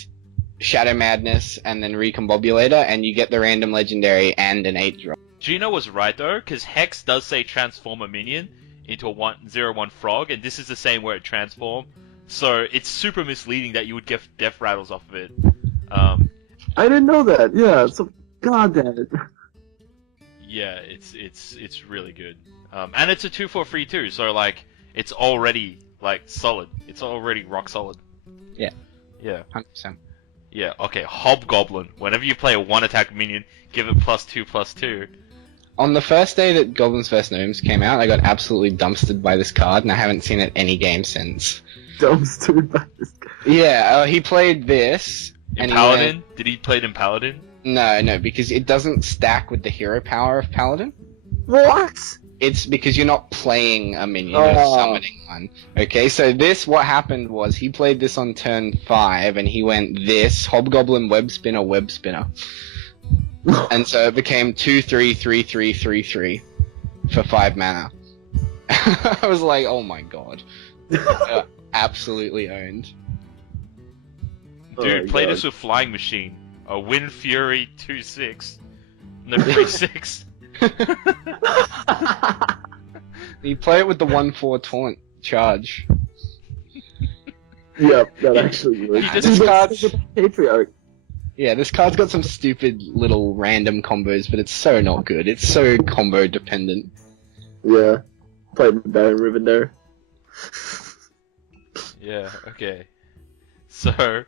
Shadow Madness, and then Recombobulator, and you get the random legendary and an 8-drop. Gino was right though, because Hex does say transform a minion into a 0/1 frog, and this is the same where it transform. So it's super misleading that you would get death rattles off of it. I didn't know that. Yeah. So God damn it. Yeah, it's really good. And it's a 2 for free too. So like it's already like solid. It's already rock solid. Yeah. Yeah. 100%. Yeah, okay, Hobgoblin. Whenever you play a 1-attack minion, give it +2/+2. On the first day that Goblins Vs Gnomes came out, I got absolutely dumpstered by this card, and I haven't seen it any game since. Dumpstered by this card? Yeah, he played this, In And he Paladin? Did he play it in Paladin? No, because it doesn't stack with the hero power of Paladin. What? It's because you're not playing a minion, Oh. you're summoning one. Okay, so what happened was he played this on turn 5, and he went this, Hobgoblin Web Spinner. And so it became 2/3/3/3/3/3 for 5 mana. I was like, oh my god. Absolutely owned. Dude, Oh my play God. this with Flying Machine. A Wind Fury 2/6. No, 3/6. You play it with the 1/4 taunt charge. Yep, that actually works. He just- This card's, Patriarch. yeah, this card's got some stupid little random combos, but it's so not good. It's so combo dependent. Yeah. Played Baron Riven there. Yeah, okay. So,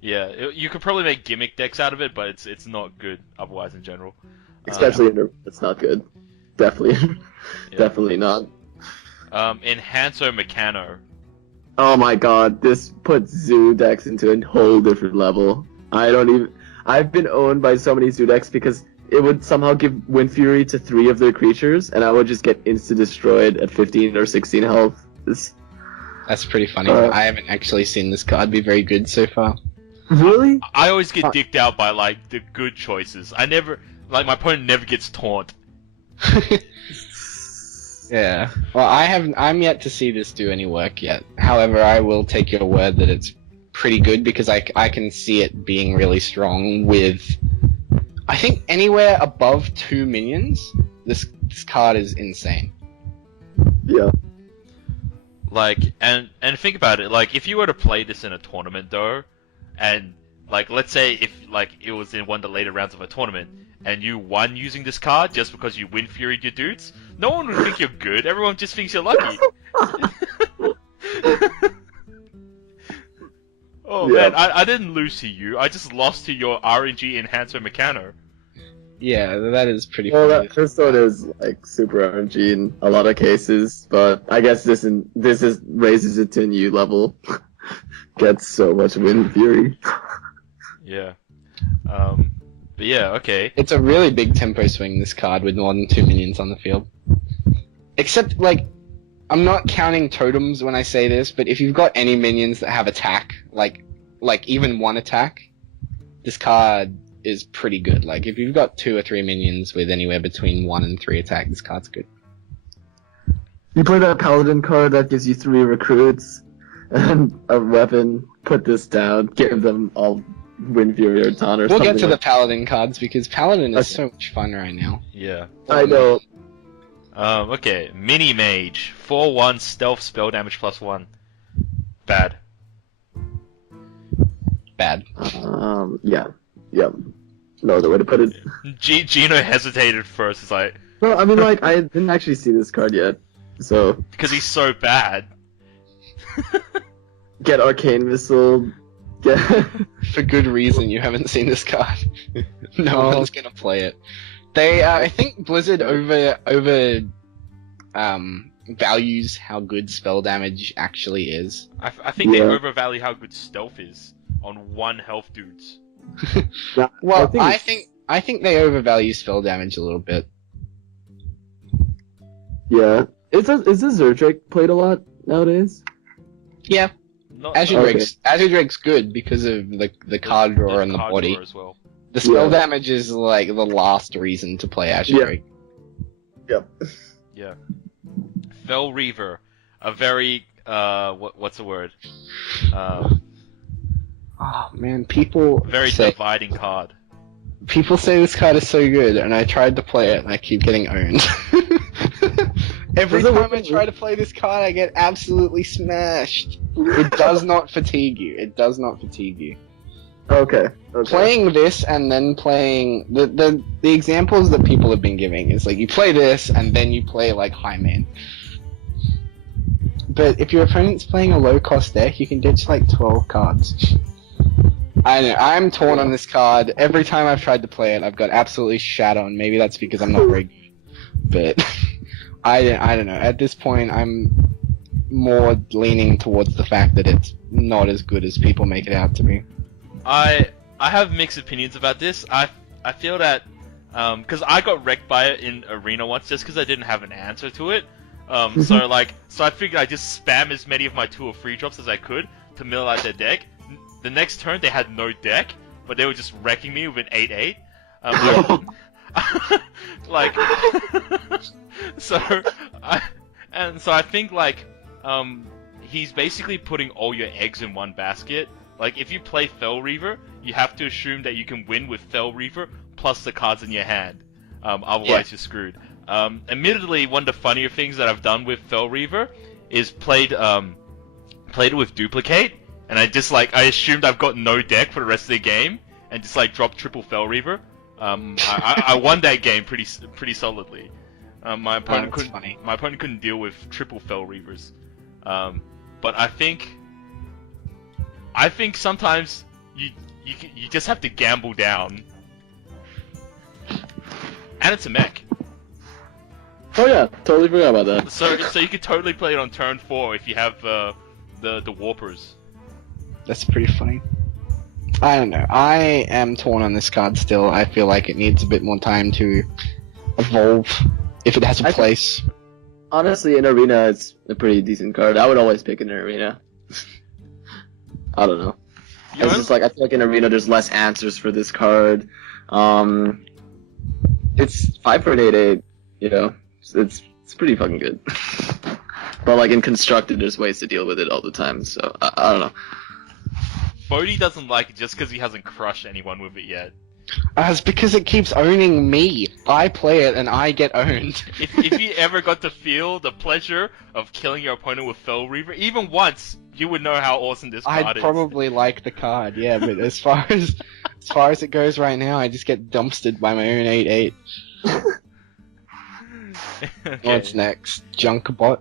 yeah, you could probably make gimmick decks out of it, but it's not good otherwise in general. Especially in it's not good. Definitely. Yeah. Definitely not. Enhancer Mechano. Oh my god, this puts Zoo decks into a whole different level. I've been owned by so many Zoo decks because it would somehow give Wind Fury to 3 of their creatures, and I would just get insta-destroyed at 15 or 16 health. That's pretty funny. Uh, I haven't actually seen this card be very good so far. Really? I always get dicked out by, like, the good choices. I never... Like, my opponent never gets taunt. Yeah. Well, I'm yet to see this do any work yet. However, I will take your word that it's pretty good because I can see it being really strong with, I think anywhere above 2 minions, this card is insane. Yeah. Like, and think about it, like, if you were to play this in a tournament, though, and, like, let's say if, like, it was in one of the later rounds of a tournament, and you won using this card just because you Wind Furied your dudes, no one would think you're good, everyone just thinks you're lucky. Oh Yeah. man, I didn't lose to you, I just lost to your RNG Enhancer Mechano. Yeah, that is pretty Well, funny. that first one is like super RNG in a lot of cases, but I guess this raises it to a new level. Gets so much Wind Fury. Yeah. But yeah, okay. It's a really big tempo swing, this card, with more than 2 minions on the field. Except, like, I'm not counting totems when I say this, but if you've got any minions that have attack, like even 1 attack, this card is pretty good. Like, if you've got 2 or 3 minions with anywhere between 1 and 3 attack, this card's good. You play that Paladin card that gives you 3 recruits and a weapon, put this down, give them all Wind Fury or Taunt or We'll something. get to the Paladin cards, because Paladin is so much fun right now. Yeah. I know. Okay, Mini Mage, 4/1 stealth spell damage +1. Bad. Bad. Yeah. No other way to put it. Gino hesitated first, it's like, Well, I mean, like, I didn't actually see this card yet, so because he's so bad. get Arcane Missile, get... For good reason, you haven't seen this card. No Oh. one's gonna play it. They, I think Blizzard values how good spell damage actually is. I think they Yeah. overvalue how good stealth is on 1 health dudes. Yeah, Well, I it's- think they overvalue spell damage a little bit. Yeah. Is this Zerdrake played a lot nowadays? Yeah, Not, Azure Okay. Drake's good because of the card draw and the card body. draw as well. The spell Yeah. damage is like the last reason to play Azure Yeah. Drake. Yep. Yeah. Fel Reaver, a very what's the word? Oh man, people Very say dividing card. this card is so good, and I tried to play it and I keep getting owned. Every Does it time work I try to play this card, I get absolutely smashed. It does not fatigue you. It does not fatigue you. Okay. Playing this and then playing the examples that people have been giving is like you play this and then you play like High Man. But if your opponent's playing a low cost deck, you can ditch like 12 cards. I know, I'm torn on this card. Every time I've tried to play it, I've got absolutely shat on. Maybe that's because I'm not very good. But I don't know. At this point, I'm more leaning towards the fact that it's not as good as people make it out to be. I I have mixed opinions about this. I feel that because I got wrecked by it in Arena once just because I didn't have an answer to it. So I figured I just spam as many of my 2 or 3 drops as I could to mill out their deck. The next turn they had no deck, but they were just wrecking me with an 8/8. Like, so I think like he's basically putting all your eggs in one basket. Like if you play Fel Reaver, you have to assume that you can win with Fel Reaver plus the cards in your hand. Otherwise you're screwed. Admittedly, one of the funnier things that I've done with Fel Reaver is played it with Duplicate, and I assumed I've got no deck for the rest of the game, and just like dropped triple Fel Reaver. I won that game pretty solidly. My opponent couldn't deal with triple Fel Reavers. But I think sometimes you just have to gamble down. And it's a mech. Oh yeah, totally forgot about that. So you could totally play it on turn 4 if you have the Warpers. That's pretty funny. I don't know. I am torn on this card still. I feel like it needs a bit more time to evolve if it has a place. Honestly, in Arena, it's a pretty decent card. I would always pick it in Arena. I don't know. It's just like, I feel like in Arena there's less answers for this card. It's 5 for an 8/8, you know. It's pretty fucking good. But like in Constructed, there's ways to deal with it all the time, so I don't know. Bodhi doesn't like it just because he hasn't crushed anyone with it yet. It's because it keeps owning me. I play it and I get owned. If you ever got to feel the pleasure of killing your opponent with Fel Reaver, even once, you would know how awesome this card is. I'd probably like the card, yeah, but as far as it goes right now, I just get dumpstered by my own 8/8. Okay. What's next? Junkbot?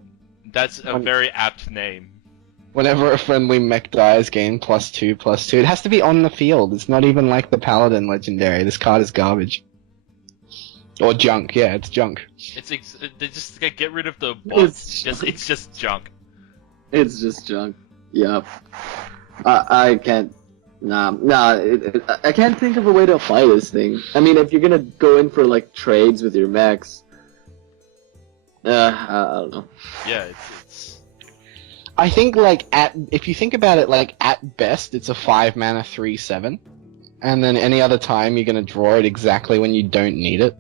That's a very apt name. Whenever a friendly mech dies, gain +2/+2. It has to be on the field. It's not even like the Paladin legendary. This card is garbage. Or junk, yeah, it's junk. They just get rid of the bots. It's just junk. It's just junk. Yeah. I can't. I can't think of a way to apply this thing. I mean, if you're gonna go in for like trades with your mechs, I don't know. Yeah, it's. I think if you think about it, like at best, it's a 5 mana 3/7, and then any other time you're gonna draw it exactly when you don't need it.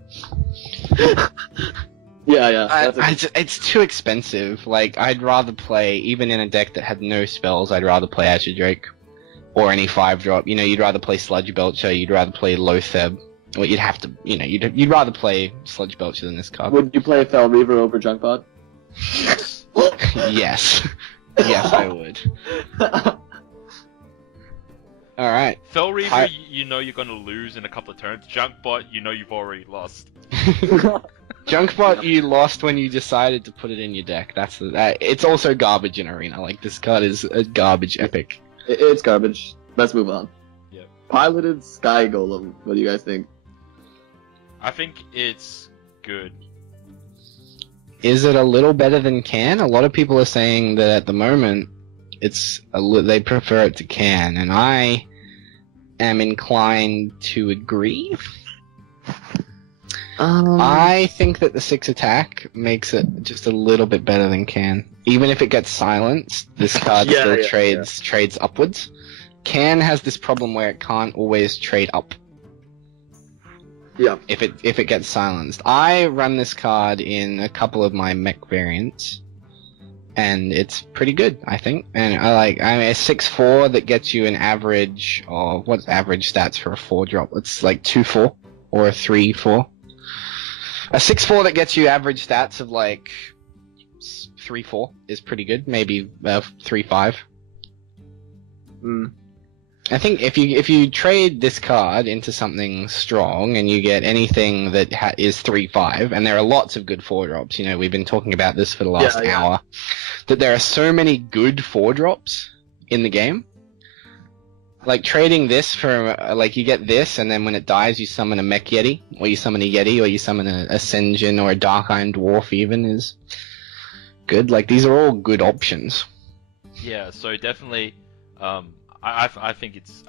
Yeah. It's too expensive. Like, I'd rather play, even in a deck that had no spells, I'd rather play Azure Drake. Or any 5-drop. You know, you'd rather play Sludge Belcher, you'd rather play Lotheb. Well, you'd have to, you know, you'd rather play Sludge Belcher than this card. Would you play Fel Reaver over Junkbot? Yes. Yes, I would. Alright. Fel Reaver, you know you're gonna lose in a couple of turns. Junkbot, you know you've already lost. Junkbot, you lost when you decided to put it in your deck. It's also garbage in Arena. Like, this card is a garbage epic. It's garbage. Let's move on. Yep. Piloted Sky Golem. What do you guys think? I think it's good. Is it a little better than Can? A lot of people are saying that at the moment, they prefer it to Can, and I am inclined to agree. I think that the 6 attack makes it just a little bit better than Can. Even if it gets silenced, this card still trades upwards. Can has this problem where it can't always trade up. Yeah. If it gets silenced. I run this card in a couple of my mech variants, and it's pretty good, I think. And I mean, a 6/4 that gets you an average, or what's average stats for a 4-drop? It's like 2/4 or a 3/4. A 6/4 that gets you average stats of like 3/4 is pretty good. Maybe 3/5. I think if you trade this card into something strong and you get anything that is 3/5, and there are lots of good 4-drops. You know, we've been talking about this for the last hour. That there are so many good 4-drops in the game. Like, trading this for, like, you get this, and then when it dies, you summon a Mech Yeti, or you summon a Yeti, or you summon a Ascension, or a Dark Iron Dwarf even is good. Like, these are all good options. Yeah, so definitely, I think it's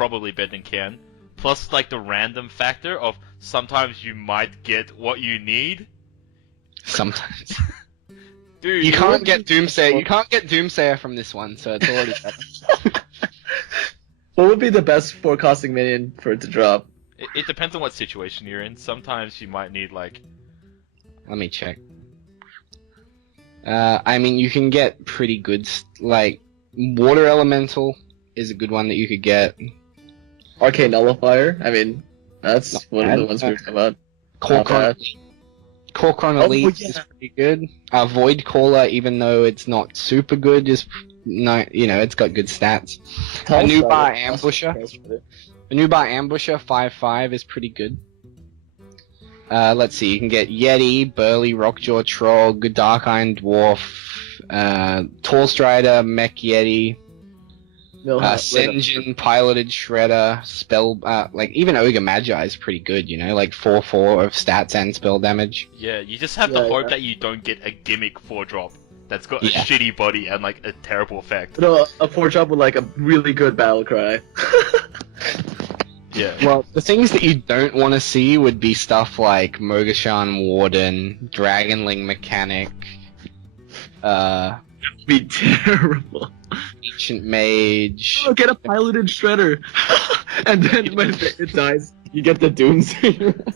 probably better than Ken. Plus, like, the random factor of sometimes you might get what you need. Sometimes. Dude, You can't get Doomsayer. You can't get Doomsayer from this one, so it's already better. What would be the best forecasting minion for it to drop? it depends on what situation you're in. Sometimes you might need, like... Let me check. I mean, you can get pretty good, like, Water Elemental is a good one that you could get. Arcane Nullifier? I mean, that's Not one bad. of the ones we were talking about. Corcoran Oh, Elite yeah. is pretty good. Void Caller, even though it's not super good, is it's got good stats. A new bar Ambusher. A new bar Ambusher 5/5 is pretty good. Let's see, you can get Yeti, Burly, Rockjaw, Troll, Good Dark Iron Dwarf, Tall Strider, Mech Yeti, Senjin, Piloted Shredder, even Ogre Magi is pretty good, like 4/4 of stats and spell damage. Yeah, you just have to hope that you don't get a gimmick 4-drop that's got a shitty body and, like, a terrible effect. No, a 4-drop with like a really good battle cry. Yeah. Well, the things that you don't want to see would be stuff like Mogashan Warden, Dragonling Mechanic, Be terrible. Ancient Mage. Oh, get a piloted shredder, and then when it dies, you get the Doomsayer.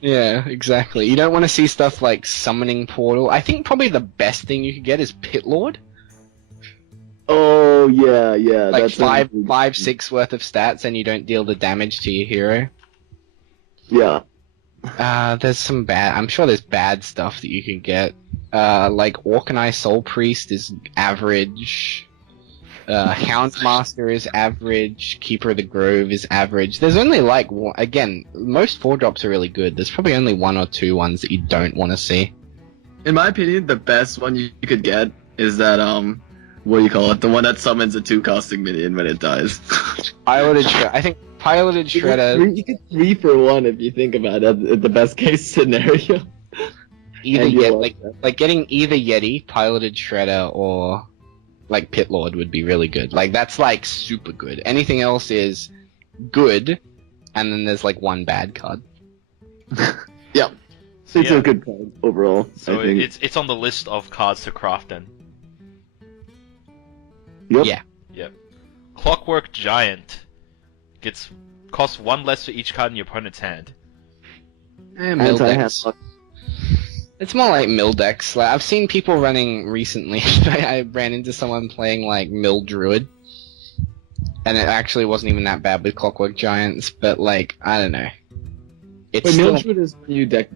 Yeah, exactly. You don't want to see stuff like Summoning Portal. I think probably the best thing you could get is Pit Lord. Oh yeah. Like That's 5/6 worth of stats, and you don't deal the damage to your hero. Yeah. There's some bad. I'm sure there's bad stuff that you can get. Like Orkanai Soul Priest is average. Houndmaster is average. Keeper of the Grove is average. There's only like again, most 4-drops are really good. There's probably only 1 or 2 ones that you don't want to see. In my opinion, the best one you could get is that what do you call it? The one that summons a 2-costing minion when it dies. Piloted Shredder. I think Piloted Shredder. You get 3 for 1 if you think about it. The best case scenario. Getting either Yeti, Piloted Shredder, or like Pit Lord would be really good. Like that's like super good. Anything else is good, and then there's like one bad card. Yeah. It's a good card overall. So I think. it's on the list of cards to craft then. Yep. Yep. Clockwork Giant costs 1 less for each card in your opponent's hand. Mildex. It's more like Mildex. Like I've seen people running recently. I ran into someone playing like Mill Druid, and it actually wasn't even that bad with Clockwork Giants. But like I don't know. It's still... Mill Druid is when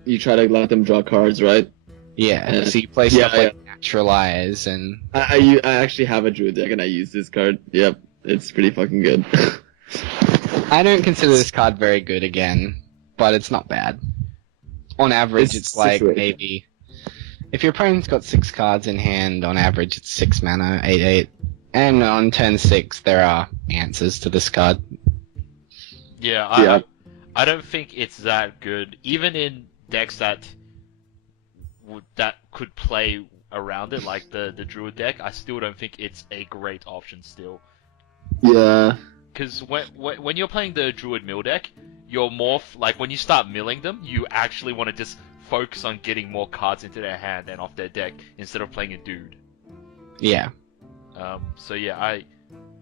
you try to let them draw cards, right? Yeah. So you play stuff like Naturalize and. I actually have a Druid deck and I use this card. Yep, it's pretty fucking good. I don't consider this card very good again, but it's not bad. On average, it's like maybe... If your opponent's got 6 cards in hand, on average it's 6 mana, 8/8. And on turn 6, there are answers to this card. Yeah, I don't think it's that good. Even in decks that could play around it, like the Druid deck, I still don't think it's a great option still. Yeah. Because when you're playing the Druid mill deck, you're more like when you start milling them, you actually want to just focus on getting more cards into their hand and off their deck instead of playing a dude. Yeah. So yeah,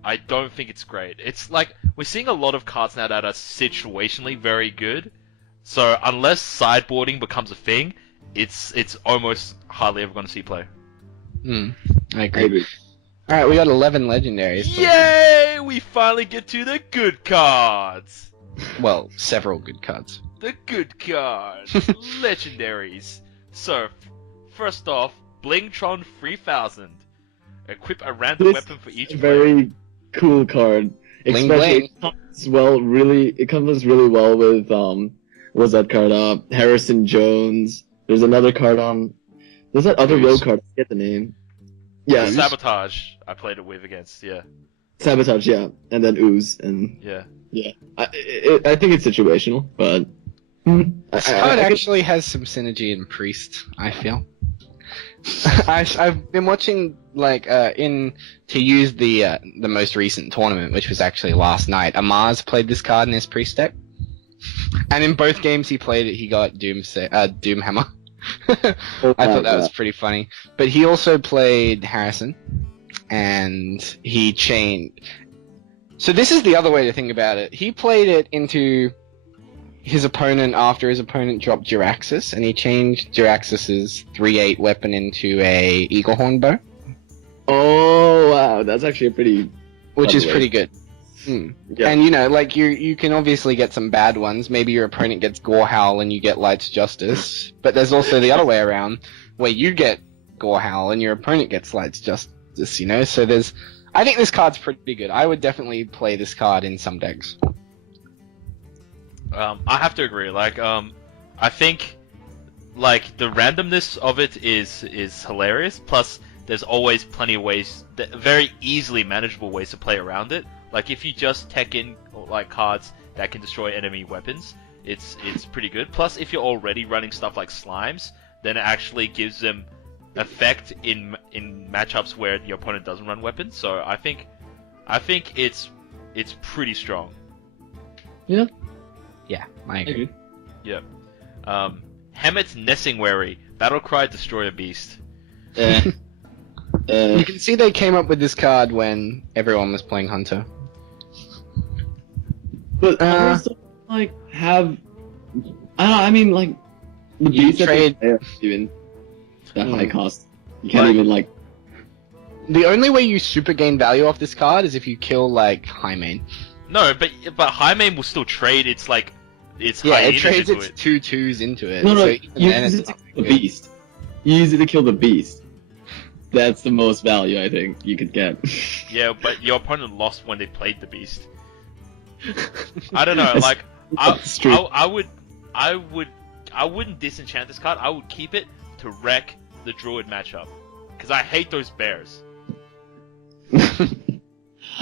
I don't think it's great. It's like we're seeing a lot of cards now that are situationally very good. So unless sideboarding becomes a thing, it's almost hardly ever going to see play. I agree. Alright, we got 11 legendaries. Yay! We finally get to the good cards! Well, several good cards. The good cards! Legendaries! So, first off, Blingtron 3000. Equip a random weapon for each player. Very cool card. Bling Especially bling. It comes really well with what's that card? Harrison Jones. There's another card on. There's that other rogue card. I forget the name. Yeah. Sabotage. I played it with against. Yeah. Sabotage. Yeah, and then Ooze and. Yeah. Yeah. I think it's situational, but. This card actually has some synergy in Priest, I feel. I've been watching to use the most recent tournament, which was actually last night, Amaz played this card in his pre-step. And in both games he played it, he got Doomhammer. I thought that was pretty funny. But he also played Harrison, and he chained. So this is the other way to think about it. He played it into his opponent after his opponent dropped Jiraxis, and he changed Jiraxis's 3/8 weapon into a Eaglehorn bow. Oh wow, that's actually a pretty. Which is pretty good. Yeah. And you can obviously get some bad ones. Maybe your opponent gets Gorehowl and you get Light's Justice. But there's also the other way around, where you get Gorehowl and your opponent gets Light's Justice, So I think this card's pretty good. I would definitely play this card in some decks. I have to agree. I think, the randomness of it is hilarious. Plus, there's always plenty of ways, very easily manageable ways to play around it. If you just tech in cards that can destroy enemy weapons, it's pretty good. Plus, if you're already running stuff like slimes, then it actually gives them effect in matchups where your opponent doesn't run weapons. So I think it's pretty strong. Yeah. Yeah, I agree. Yeah. Hemmett's Nessingwary, Battlecry, Destroy a Beast. You can see they came up with this card when everyone was playing Hunter. But also, have... I mean, the beast trade... even that high cost. You can't even, The only way you super gain value off this card is if you kill, High Main. No, but High Main will still trade its it hyenas trades into its it. 2/2s into it. No, so you use it to kill the beast. You use it to kill the beast. That's the most value I think you could get. Yeah, but your opponent lost when they played the beast. I don't know, I wouldn't disenchant this card. I would keep it to wreck the Druid matchup, because I hate those bears.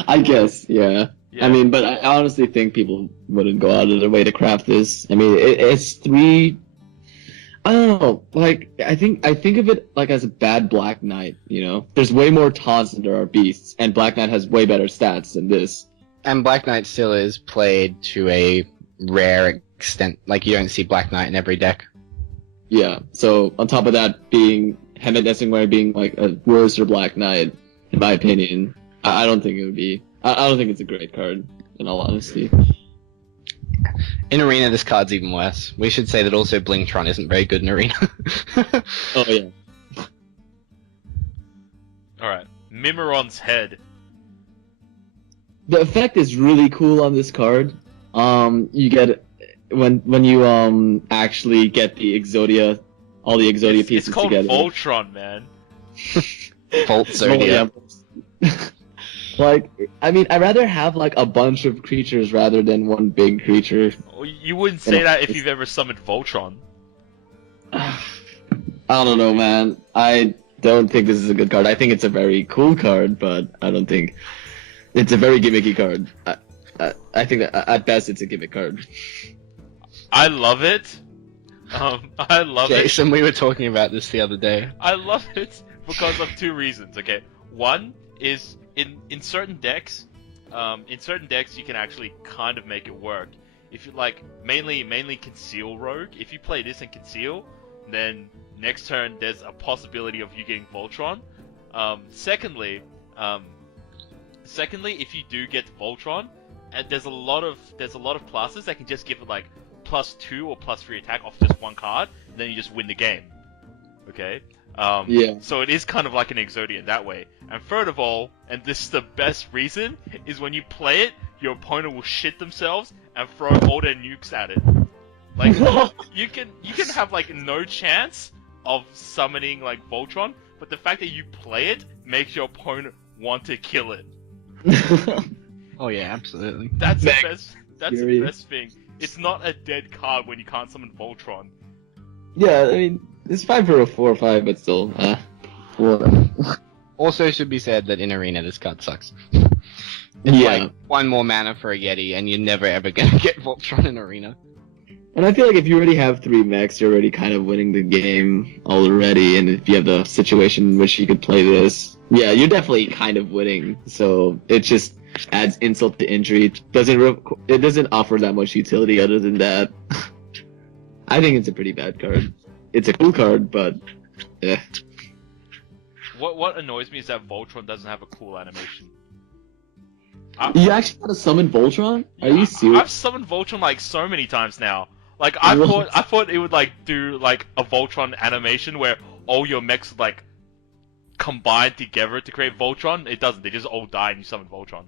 I guess, yeah. I mean, but I honestly think people wouldn't go out of their way to craft this. I mean, it's 3. I don't know. I think of it as a bad Black Knight. There's way more taunts than there are beasts, and Black Knight has way better stats than this. And Black Knight still is played to a rare extent. You don't see Black Knight in every deck. Yeah. So on top of that, being Hemmet Nessingware being a worse Black Knight, in my opinion, I don't think it would be. I don't think it's a great card, in all honesty. In Arena, this card's even worse. We should say that also Blingtron isn't very good in Arena. Oh, yeah. Alright, Mimiron's Head. The effect is really cool on this card. You get... When you actually get the Exodia, all the Exodia pieces together. It's called Voltron, man. Volt Zodia. I mean, I'd rather have a bunch of creatures rather than one big creature. You wouldn't say that if you've ever summoned Voltron. I don't know, man. I don't think this is a good card. I think it's a very cool card, but I don't think it's a very gimmicky card. I think that at best it's a gimmick card. I love it. I love it. Jason, we were talking about this the other day. I love it because of 2 reasons. Okay, one is in certain decks, you can actually kind of make it work. If you mainly Conceal Rogue, if you play this and Conceal, then next turn there's a possibility of you getting Voltron. Secondly, if you do get Voltron, and there's a lot of classes that can just give it +2 or +3 attack off just one card, and then you just win the game. Okay? Yeah. So it is kind of like an Exodia in that way. And third of all, and this is the best reason, is when you play it, your opponent will shit themselves and throw all their nukes at it. You can have no chance of summoning Voltron, but the fact that you play it makes your opponent want to kill it. Oh yeah, absolutely. That's the best. That's the best thing. It's not a dead card when you can't summon Voltron. Yeah, I mean, it's fine for a 4 or 5, but still, Also should be said that in Arena this card sucks. Yeah. 1 more mana for a Yeti, and you're never ever gonna get Voltron in Arena. And I feel like if you already have 3 mechs, you're already kind of winning the game already. And if you have the situation in which you could play this, yeah, you're definitely kind of winning. So it just adds insult to injury. It doesn't offer that much utility other than that. I think it's a pretty bad card. It's a cool card, but eh. What annoys me is that Voltron doesn't have a cool animation. You actually got to summon Voltron? Are you serious? I've summoned Voltron like so many times now. Like What? I thought it would like do like a Voltron animation where all your mechs like combine together to create Voltron. It doesn't. They just all die and you summon Voltron.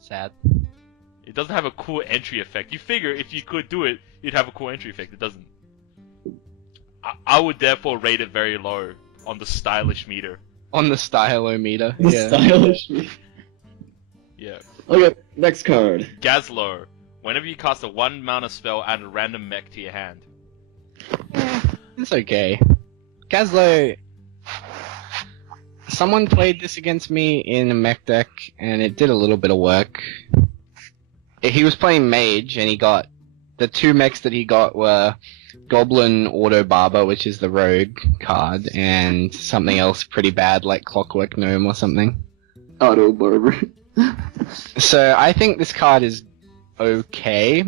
Sad. It doesn't have a cool entry effect. You figure if you could do it, you'd have a cool entry effect. It doesn't. I would therefore rate it very low on the stylish meter. On the stylometer. The Yeah. stylish. Yeah. Okay, next card. Gazlo. Whenever you cast a 1 mana spell, add a random mech to your hand. It's okay. Gazlo. Someone played this against me in a mech deck, and it did a little bit of work. He was playing Mage, and he got... The 2 mechs that he got were Goblin Auto Barber, which is the Rogue card, and something else pretty bad, like Clockwork Gnome or something. Auto Barber. So I think this card is okay.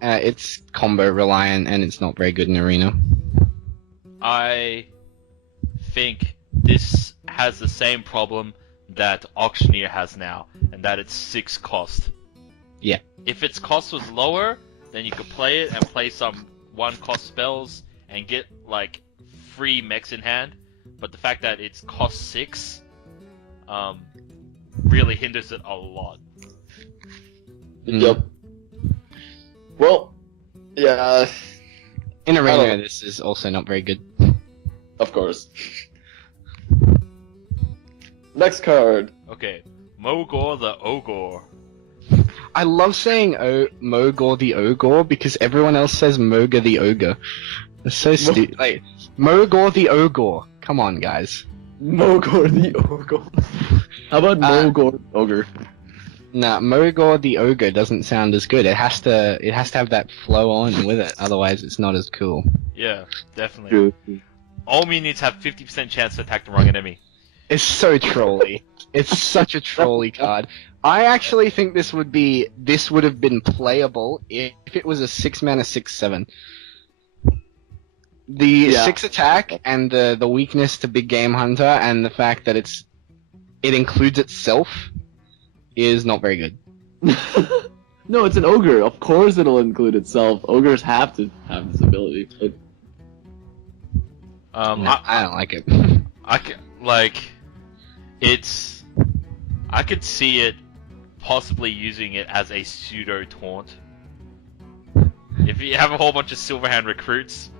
It's combo reliant, and it's not very good in Arena. I think this has the same problem that Auctioneer has now, and that it's 6 cost. Yeah. If its cost was lower, then you could play it and play some 1 cost spells and get like free mechs in hand. But the fact that it's cost 6 really hinders it a lot. Yep. Well, yeah, In I Arena, don't- this is also not very good. of course. Next card. Okay, Mogor the Ogre. I love saying Mogor the Ogre because everyone else says Moga the Ogre. It's so stupid. Like, Mogor the Ogre. Come on, guys. Mogor the Ogre. How about Mogor Ogre? Nah, Mogor the Ogre doesn't sound as good. It has to have that flow on with it. Otherwise, it's not as cool. Yeah, definitely. True. All minions have 50% chance to attack the wrong enemy. It's so trolly. It's such a trolly card. I actually think this would have been playable if it was a 6 mana 6/7. The Yeah. 6 attack and the weakness to Big Game Hunter and the fact that it includes itself is not very good. No, it's an ogre. Of course it'll include itself. Ogres have to have this ability. I don't like it. I could see it possibly using it as a pseudo taunt. If you have a whole bunch of Silverhand recruits,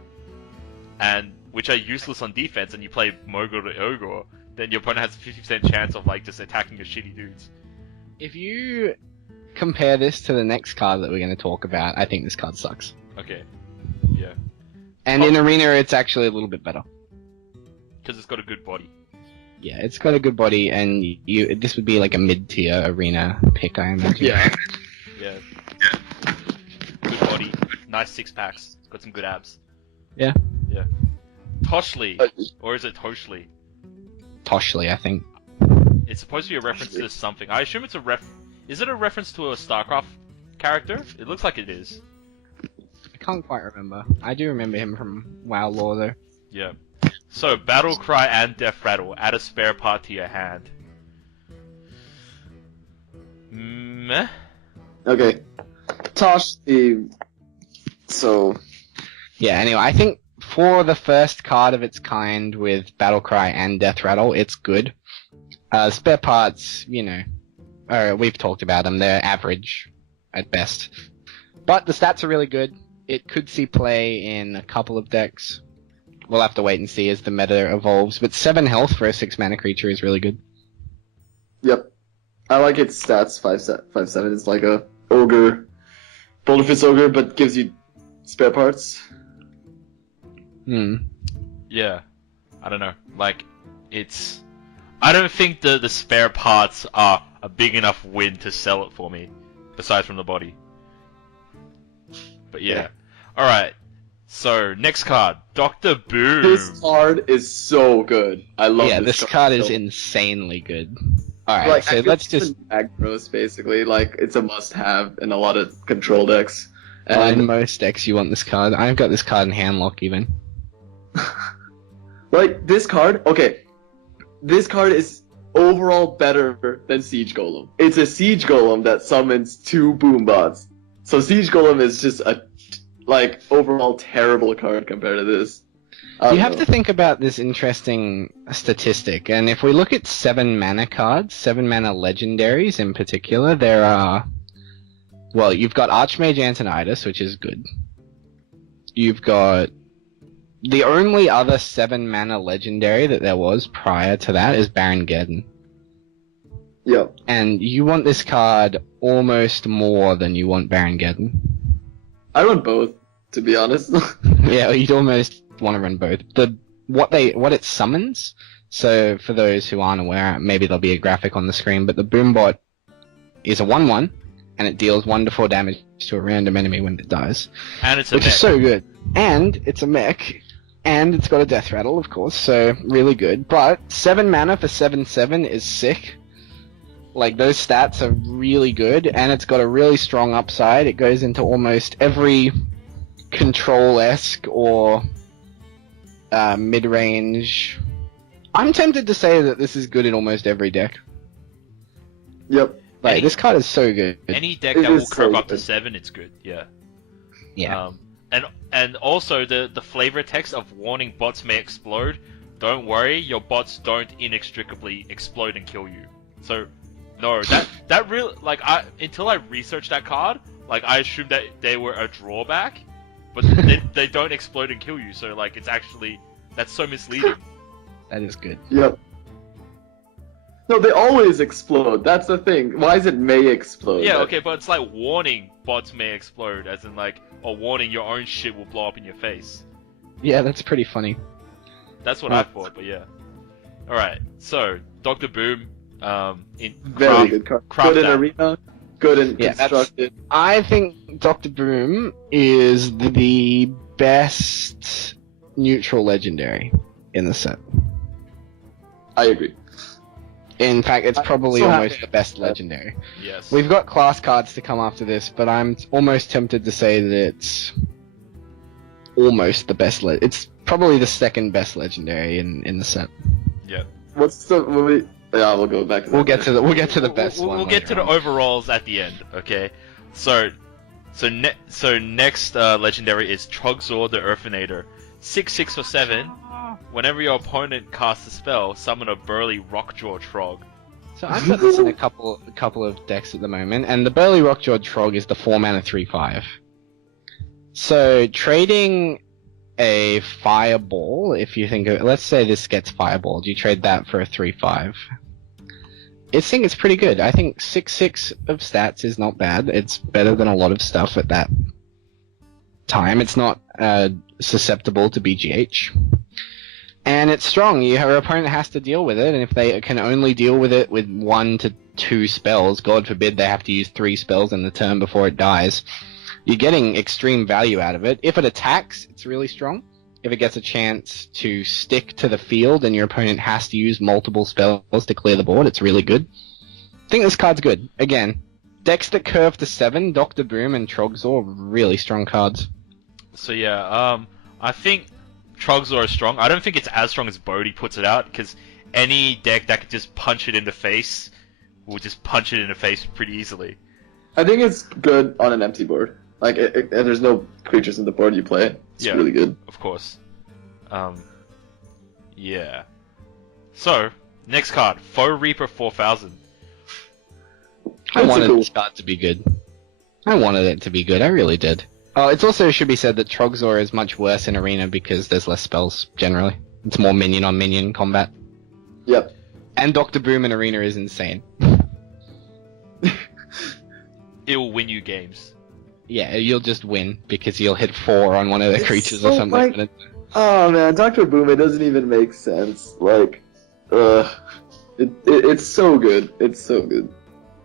which are useless on defense, and you play Mogor the Ogre, then your opponent has a 50% chance of like just attacking your shitty dudes. If you compare this to the next card that we're going to talk about, I think this card sucks. Okay. Yeah. And in Arena, it's actually a little bit better. Because it's got a good body. Yeah, it's got a good body, and this would be like a mid-tier Arena pick, I imagine. Yeah. Yeah. Good body. Nice 6-packs. It's got some good abs. Yeah. Yeah. Toshli. Or is it Toshli? Toshli, I think. It's supposed to be a reference to something. I assume it's Is it a reference to a StarCraft character? It looks like it is. I can't quite remember. I do remember him from WoW lore, though. Yeah. So, Battle Cry and Death Rattle. Add a spare part to your hand. Meh? Okay. Tosh the. So. Yeah, anyway, I think for the first card of its kind with Battlecry and Death Rattle, it's good. Spare parts, we've talked about them. They're average at best. But the stats are really good. It could see play in a couple of decks. We'll have to wait and see as the meta evolves. But 7 health for a 6 mana creature is really good. Yep. I like its stats. 5/7. It's like a ogre, Boulderfist ogre, but gives you spare parts. Yeah. I don't know. I don't think the spare parts are a big enough win to sell it for me, aside from the body. But yeah. All right. So next card, Dr. Boom. This card is so good. I love Yeah, this this card is so insanely good. Alright, like, so let's just... Agros, basically. Like, it's a must-have in a lot of control decks. in And, most decks you want this card. I've got this card in handlock even. like, this card... Okay. This card is overall better than Siege Golem. It's a Siege Golem that summons 2 Boom Bots. So Siege Golem is just a, like, overall terrible card compared to this. You have to think about this interesting statistic, and if we look at 7 mana cards, 7 mana legendaries in particular, there are... Well, you've got Archmage Antonidas, which is good. You've got... The only other 7 mana legendary that there was prior to that is Baron Geddon. Yep. And you want this card almost more than you want Baron Geddon. I want both, to be honest. Yeah, you'd almost want to run both. What it summons, so for those who aren't aware, maybe there'll be a graphic on the screen, but the Boombot is a 1/1, and it deals 1 to 4 damage to a random enemy when it dies. And it's a which mech. is so good. And it's a mech, and it's got a death rattle, of course, so really good. But 7 mana for 7/7 is sick. Like, those stats are really good, and it's got a really strong upside. It goes into almost every control-esque or mid-range. I'm tempted to say that this is good in almost every deck. Yep. Like, this card is so good. Any deck It that will is curve so up to good. 7, it's good. Yeah. Yeah. And also the flavor text of warning bots may explode. Don't worry, your bots don't inextricably explode and kill you. So, no, that really, like, until I researched that card, like, I assumed that they were a drawback, but they don't explode and kill you. So, like, it's actually, that's so misleading. That is good. Yep. No, they always explode. That's the thing. Why is it may explode? Yeah, okay, but it's like warning bots may explode, as in like, or warning your own shit will blow up in your face. Yeah, that's pretty funny. That's what I thought, but yeah. Alright, so, Dr. Boom, in Very good card. craft Good in that. arena. Good in Yeah, constructed. I think Dr. Boom is the best neutral legendary in the set. I agree. In fact, it's I'm probably so almost happy. the best legendary. Yes. We've got class cards to come after this, but I'm almost tempted to say that it's almost the best. It's probably the second best legendary in the set. Yep. What's the movie? Yeah, we'll go back to that. We'll get to the best We'll one. get to later the on. overalls at the end, okay? So next legendary is Trogzor the Earthinator. 6/6 for 7. Whenever your opponent casts a spell, summon a burly Rockjaw Trog. So I've got this in a couple of decks at the moment, and the Burly Rockjaw Trog is the 4 mana 3/5. So trading a Fireball, if you think of it, let's say this gets Fireballed, you trade that for a 3/5. I think it's pretty good. I think 6/6 of stats is not bad. It's better than a lot of stuff at that time. It's not susceptible to BGH. And it's strong. Your opponent has to deal with it, and if they can only deal with it with 1 to 2 spells, God forbid they have to use 3 spells in the turn before it dies, you're getting extreme value out of it. If it attacks, it's really strong. If it gets a chance to stick to the field and your opponent has to use multiple spells to clear the board, it's really good. I think this card's good. Again, decks that curve to 7, Dr. Boom and Trogzor, really strong cards. So yeah, I think Trogzor is strong. I don't think it's as strong as Bodhi puts it out, because any deck that could just punch it in the face will just punch it in the face pretty easily. I think it's good on an empty board. Like, if there's no creatures in the board you play, it's Yeah. really good. Of course. Yeah. So, next card, Foe Reaper 4000. I That's a wanted cool- this card to be good. I wanted it to be good, I really did. Oh, it's also should be said that Trogzor is much worse in Arena because there's less spells, generally. It's more minion on minion combat. Yep. And Dr. Boom in Arena is insane. It will win you games. Yeah, you'll just win because you'll hit 4 on one of the It's creatures or so something. like- Oh man, Dr. Boom, it doesn't even make sense. Like, it's so good. It's so good.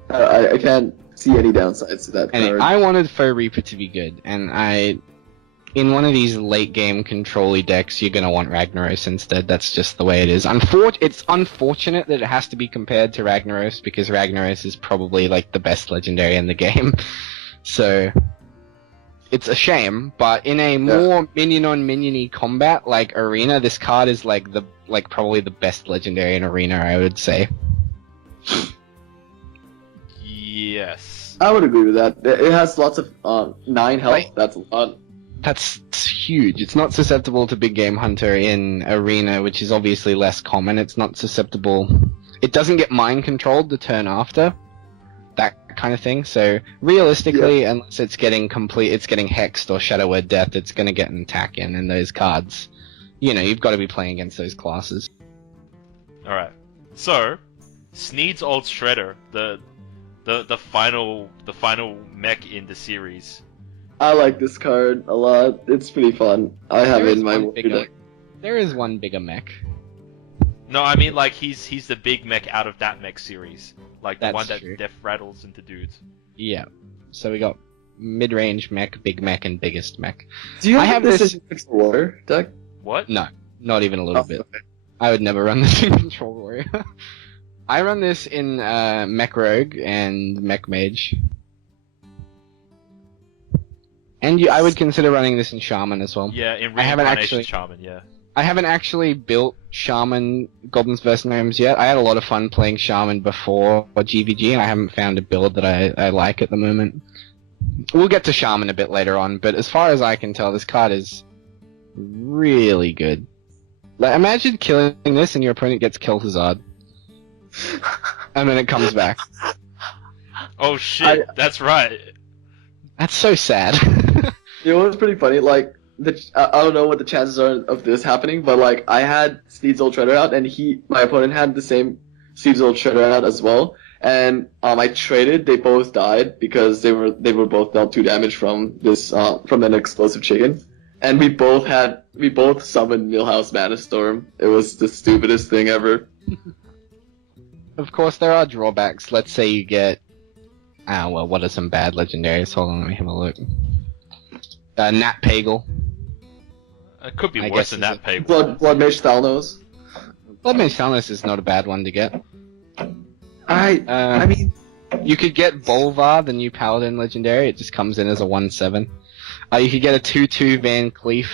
I can't see any downsides to that And card. I wanted Foe Reaper to be good, and I in one of these late game control-y decks, you're gonna want Ragnaros instead. That's just the way it is. It's unfortunate that it has to be compared to Ragnaros because Ragnaros is probably like the best legendary in the game. So it's a shame, but in a more minion on minion-y combat like Arena, this card is like probably the best legendary in Arena, I would say. Yes. I would agree with that. It has lots of 9 health. Right. That's a lot. That's huge. It's not susceptible to Big Game Hunter in Arena, which is obviously less common. It's not susceptible. It doesn't get mind controlled the turn after. That kind of thing. So realistically, unless it's getting hexed or Shadow Word Death, it's going to get an attack in those cards. You know, you've got to be playing against those classes. Alright. So, Sneed's Old Shredder, the final mech in the series. I like this card a lot. It's pretty fun. I have it in my deck. There is one bigger mech. No, I mean like he's the big mech out of that mech series. Like the That's one that true. death rattles into dudes. Yeah. So we got mid-range mech, big mech, and biggest mech. Do you I have have this this- in Pixel Water deck? What? No, not even a little Oh, bit. okay. I would never run this in Control Warrior. I run this in Mech Rogue and Mech Mage. And I would consider running this in Shaman as well. Yeah, in I haven't Reincarnation actually- Shaman, yeah. I haven't actually built Shaman Goblins vs Gnomes yet. I had a lot of fun playing Shaman before GvG, and I haven't found a build that I like at the moment. We'll get to Shaman a bit later on, but as far as I can tell, this card is really good. Like, imagine killing this and your opponent gets Kel'Thuzad. And then it comes back. Oh shit, that's right. That's so sad. You know what's pretty funny? Like, I don't know what the chances are of this happening, but like, I had Steve's Old Shredder out, and my opponent had the same Steve's Old Shredder out as well. And I traded. They both died because they were both dealt 2 damage from this from an explosive chicken. And we both summoned Millhouse Mana Storm. It was the stupidest thing ever. Of course, there are drawbacks. Let's say you get... well, what are some bad legendaries? Hold on, let me have a look. Nat Pagel. It could be I worse guess than it's that, Pay. Blood Mage Thalnos. Blood Mage Thalnos is not a bad one to get. I mean, You could get Bolvar, the new Paladin legendary. It just comes in as a 1/7. You could get a 2/2 Van Cleef.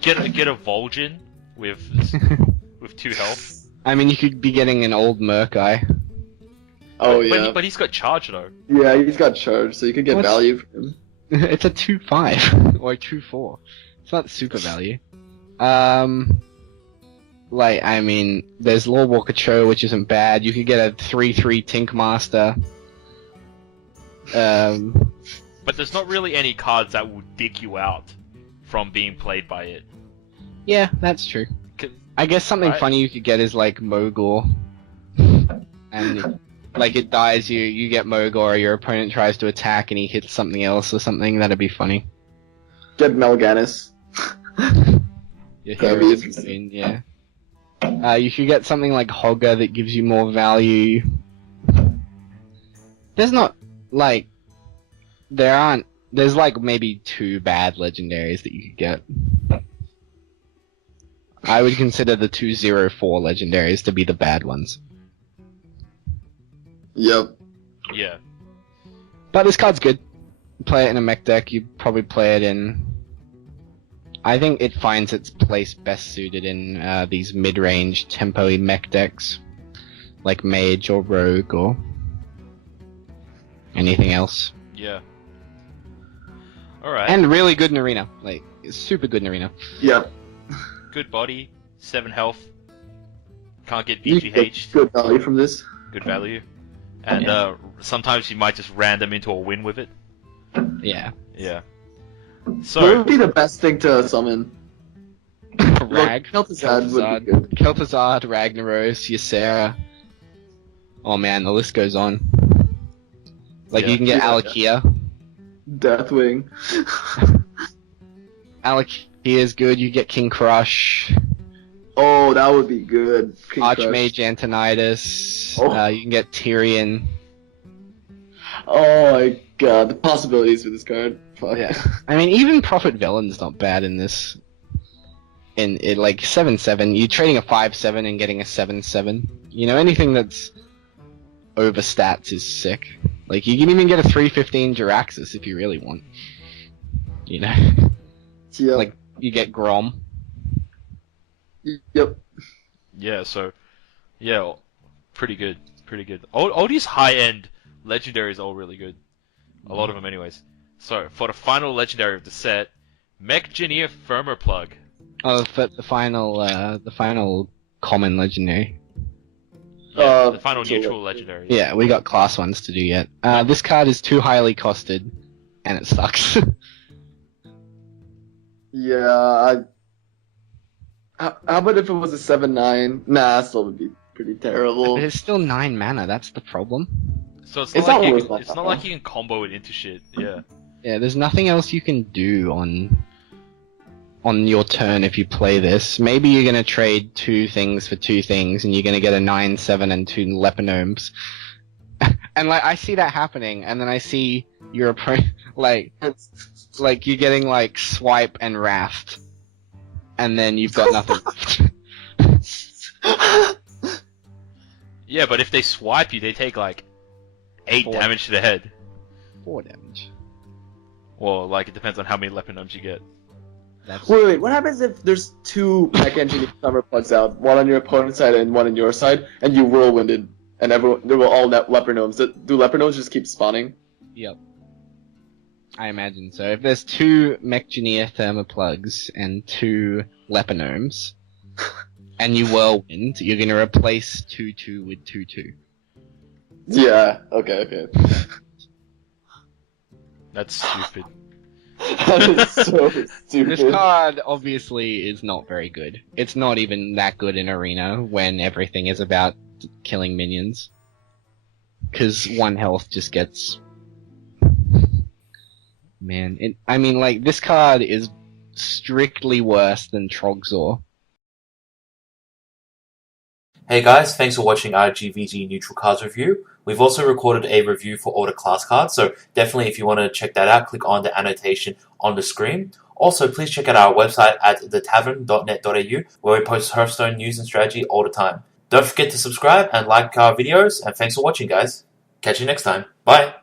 Get a Vol'jin with 2 health. I mean, you could be getting an old Murkai. oh yeah, But he's got charge though. yeah, he's got charge, so you can get What's- value from him. It's a 2/5 or a 2/4. It's not super value. Like, I mean, there's Lorewalker Cho, which isn't bad. You could get a 3/3 Tinkmaster. But there's not really any cards that will dig you out from being played by it. Yeah, that's true. C- I guess something Right. funny you could get is like Mogor. And like it dies, you get Mogor, or your opponent tries to attack and he hits something else or something. That'd be funny. Get Melganis. Your That'd be hero interesting. yeah. You could get something like Hogger that gives you more value. There's not like there's like maybe 2 bad legendaries that you could get. I would consider the 2/0/4 legendaries to be the bad ones. Yep. Yeah. But this card's good. You play it in a mech deck, you probably play it in... I think it finds its place best suited in these mid-range tempo-y mech decks. Like Mage or Rogue or... anything else. Yeah. Alright. And really good in Arena. Like, it's super good in Arena. Yep. Good body, 7 health. Can't get You get VGH, good value from this. good value. And Yeah. sometimes you might just random into a win with it. Yeah. Yeah. What So, would be the best thing to summon? Rag, Kel'Thuzad would be good. Kel'Thuzad, Ragnaros, Ysera. Oh man, the list goes on. Like, Yeah. you can get Yeah. Alakia. Deathwing. Alakia is good, you get King Crush. Oh, that would be good. King Crush. Archmage Antonidas. Oh. You can get Tyrion. Oh my god, the possibilities with this card. Fuck. Yeah. I mean, even Prophet Velen's not bad in this. In it, like 7/7, you're trading a 5/7 and getting a 7/7. You know, anything that's over stats is sick. Like, you can even get a 3/15 Jiraxis if you really want. You know? Yep. Like, you get Grom. Yep. Yeah, so, yeah, pretty good, pretty good. All these high-end legendaries are all really good. A lot of them anyways. So, for the final legendary of the set, Mechgineer Firmer Plug. Oh, the final common legendary. Yeah, the final so- neutral legendary. Yeah, we got class ones to do yet. This card is too highly costed, and it sucks. Yeah, how about if it was a 7/9? Nah, that still would be pretty terrible. But it's still 9 mana, that's the problem. So it's It's not, not like worth it's not like you can combo it into shit. Yeah. Yeah, there's nothing else you can do on your turn if you play this. Maybe you're gonna trade 2 things for 2 things, and you're gonna get a 9/7 and 2 Lepinomes. And like, I see that happening, and then I see your opponent, like you're getting like Swipe and Raft, and then you've got nothing. Yeah, but if they swipe you, they take like 8 4. damage to the head. 4 damage. Well, like it depends on how many Lepinomes you get. That's Wait, what happens if there's 2 Mech Engineer Summer Plugs out, one on your opponent's side and one on your side, and you whirlwinded, and they were all Leper Gnomes? Do Leper Gnomes just keep spawning? Yep. I imagine so. If there's 2 Mechgineer Thermoplugs and 2 Lepinomes, and you whirlwind, you're gonna replace 2/2 with 2/2. Yeah, okay. That's stupid. That is so stupid. This card obviously is not very good. It's not even that good in Arena when everything is about killing minions. Because 1 health just gets... Man, I mean, like, this card is strictly worse than Trogzor. Hey guys, thanks for watching our GvG Neutral Cards review. We've also recorded a review for all the class cards, so definitely if you want to check that out, click on the annotation on the screen. Also, please check out our website at thetavern.net.au, where we post Hearthstone news and strategy all the time. Don't forget to subscribe and like our videos, and thanks for watching guys. Catch you next time. Bye!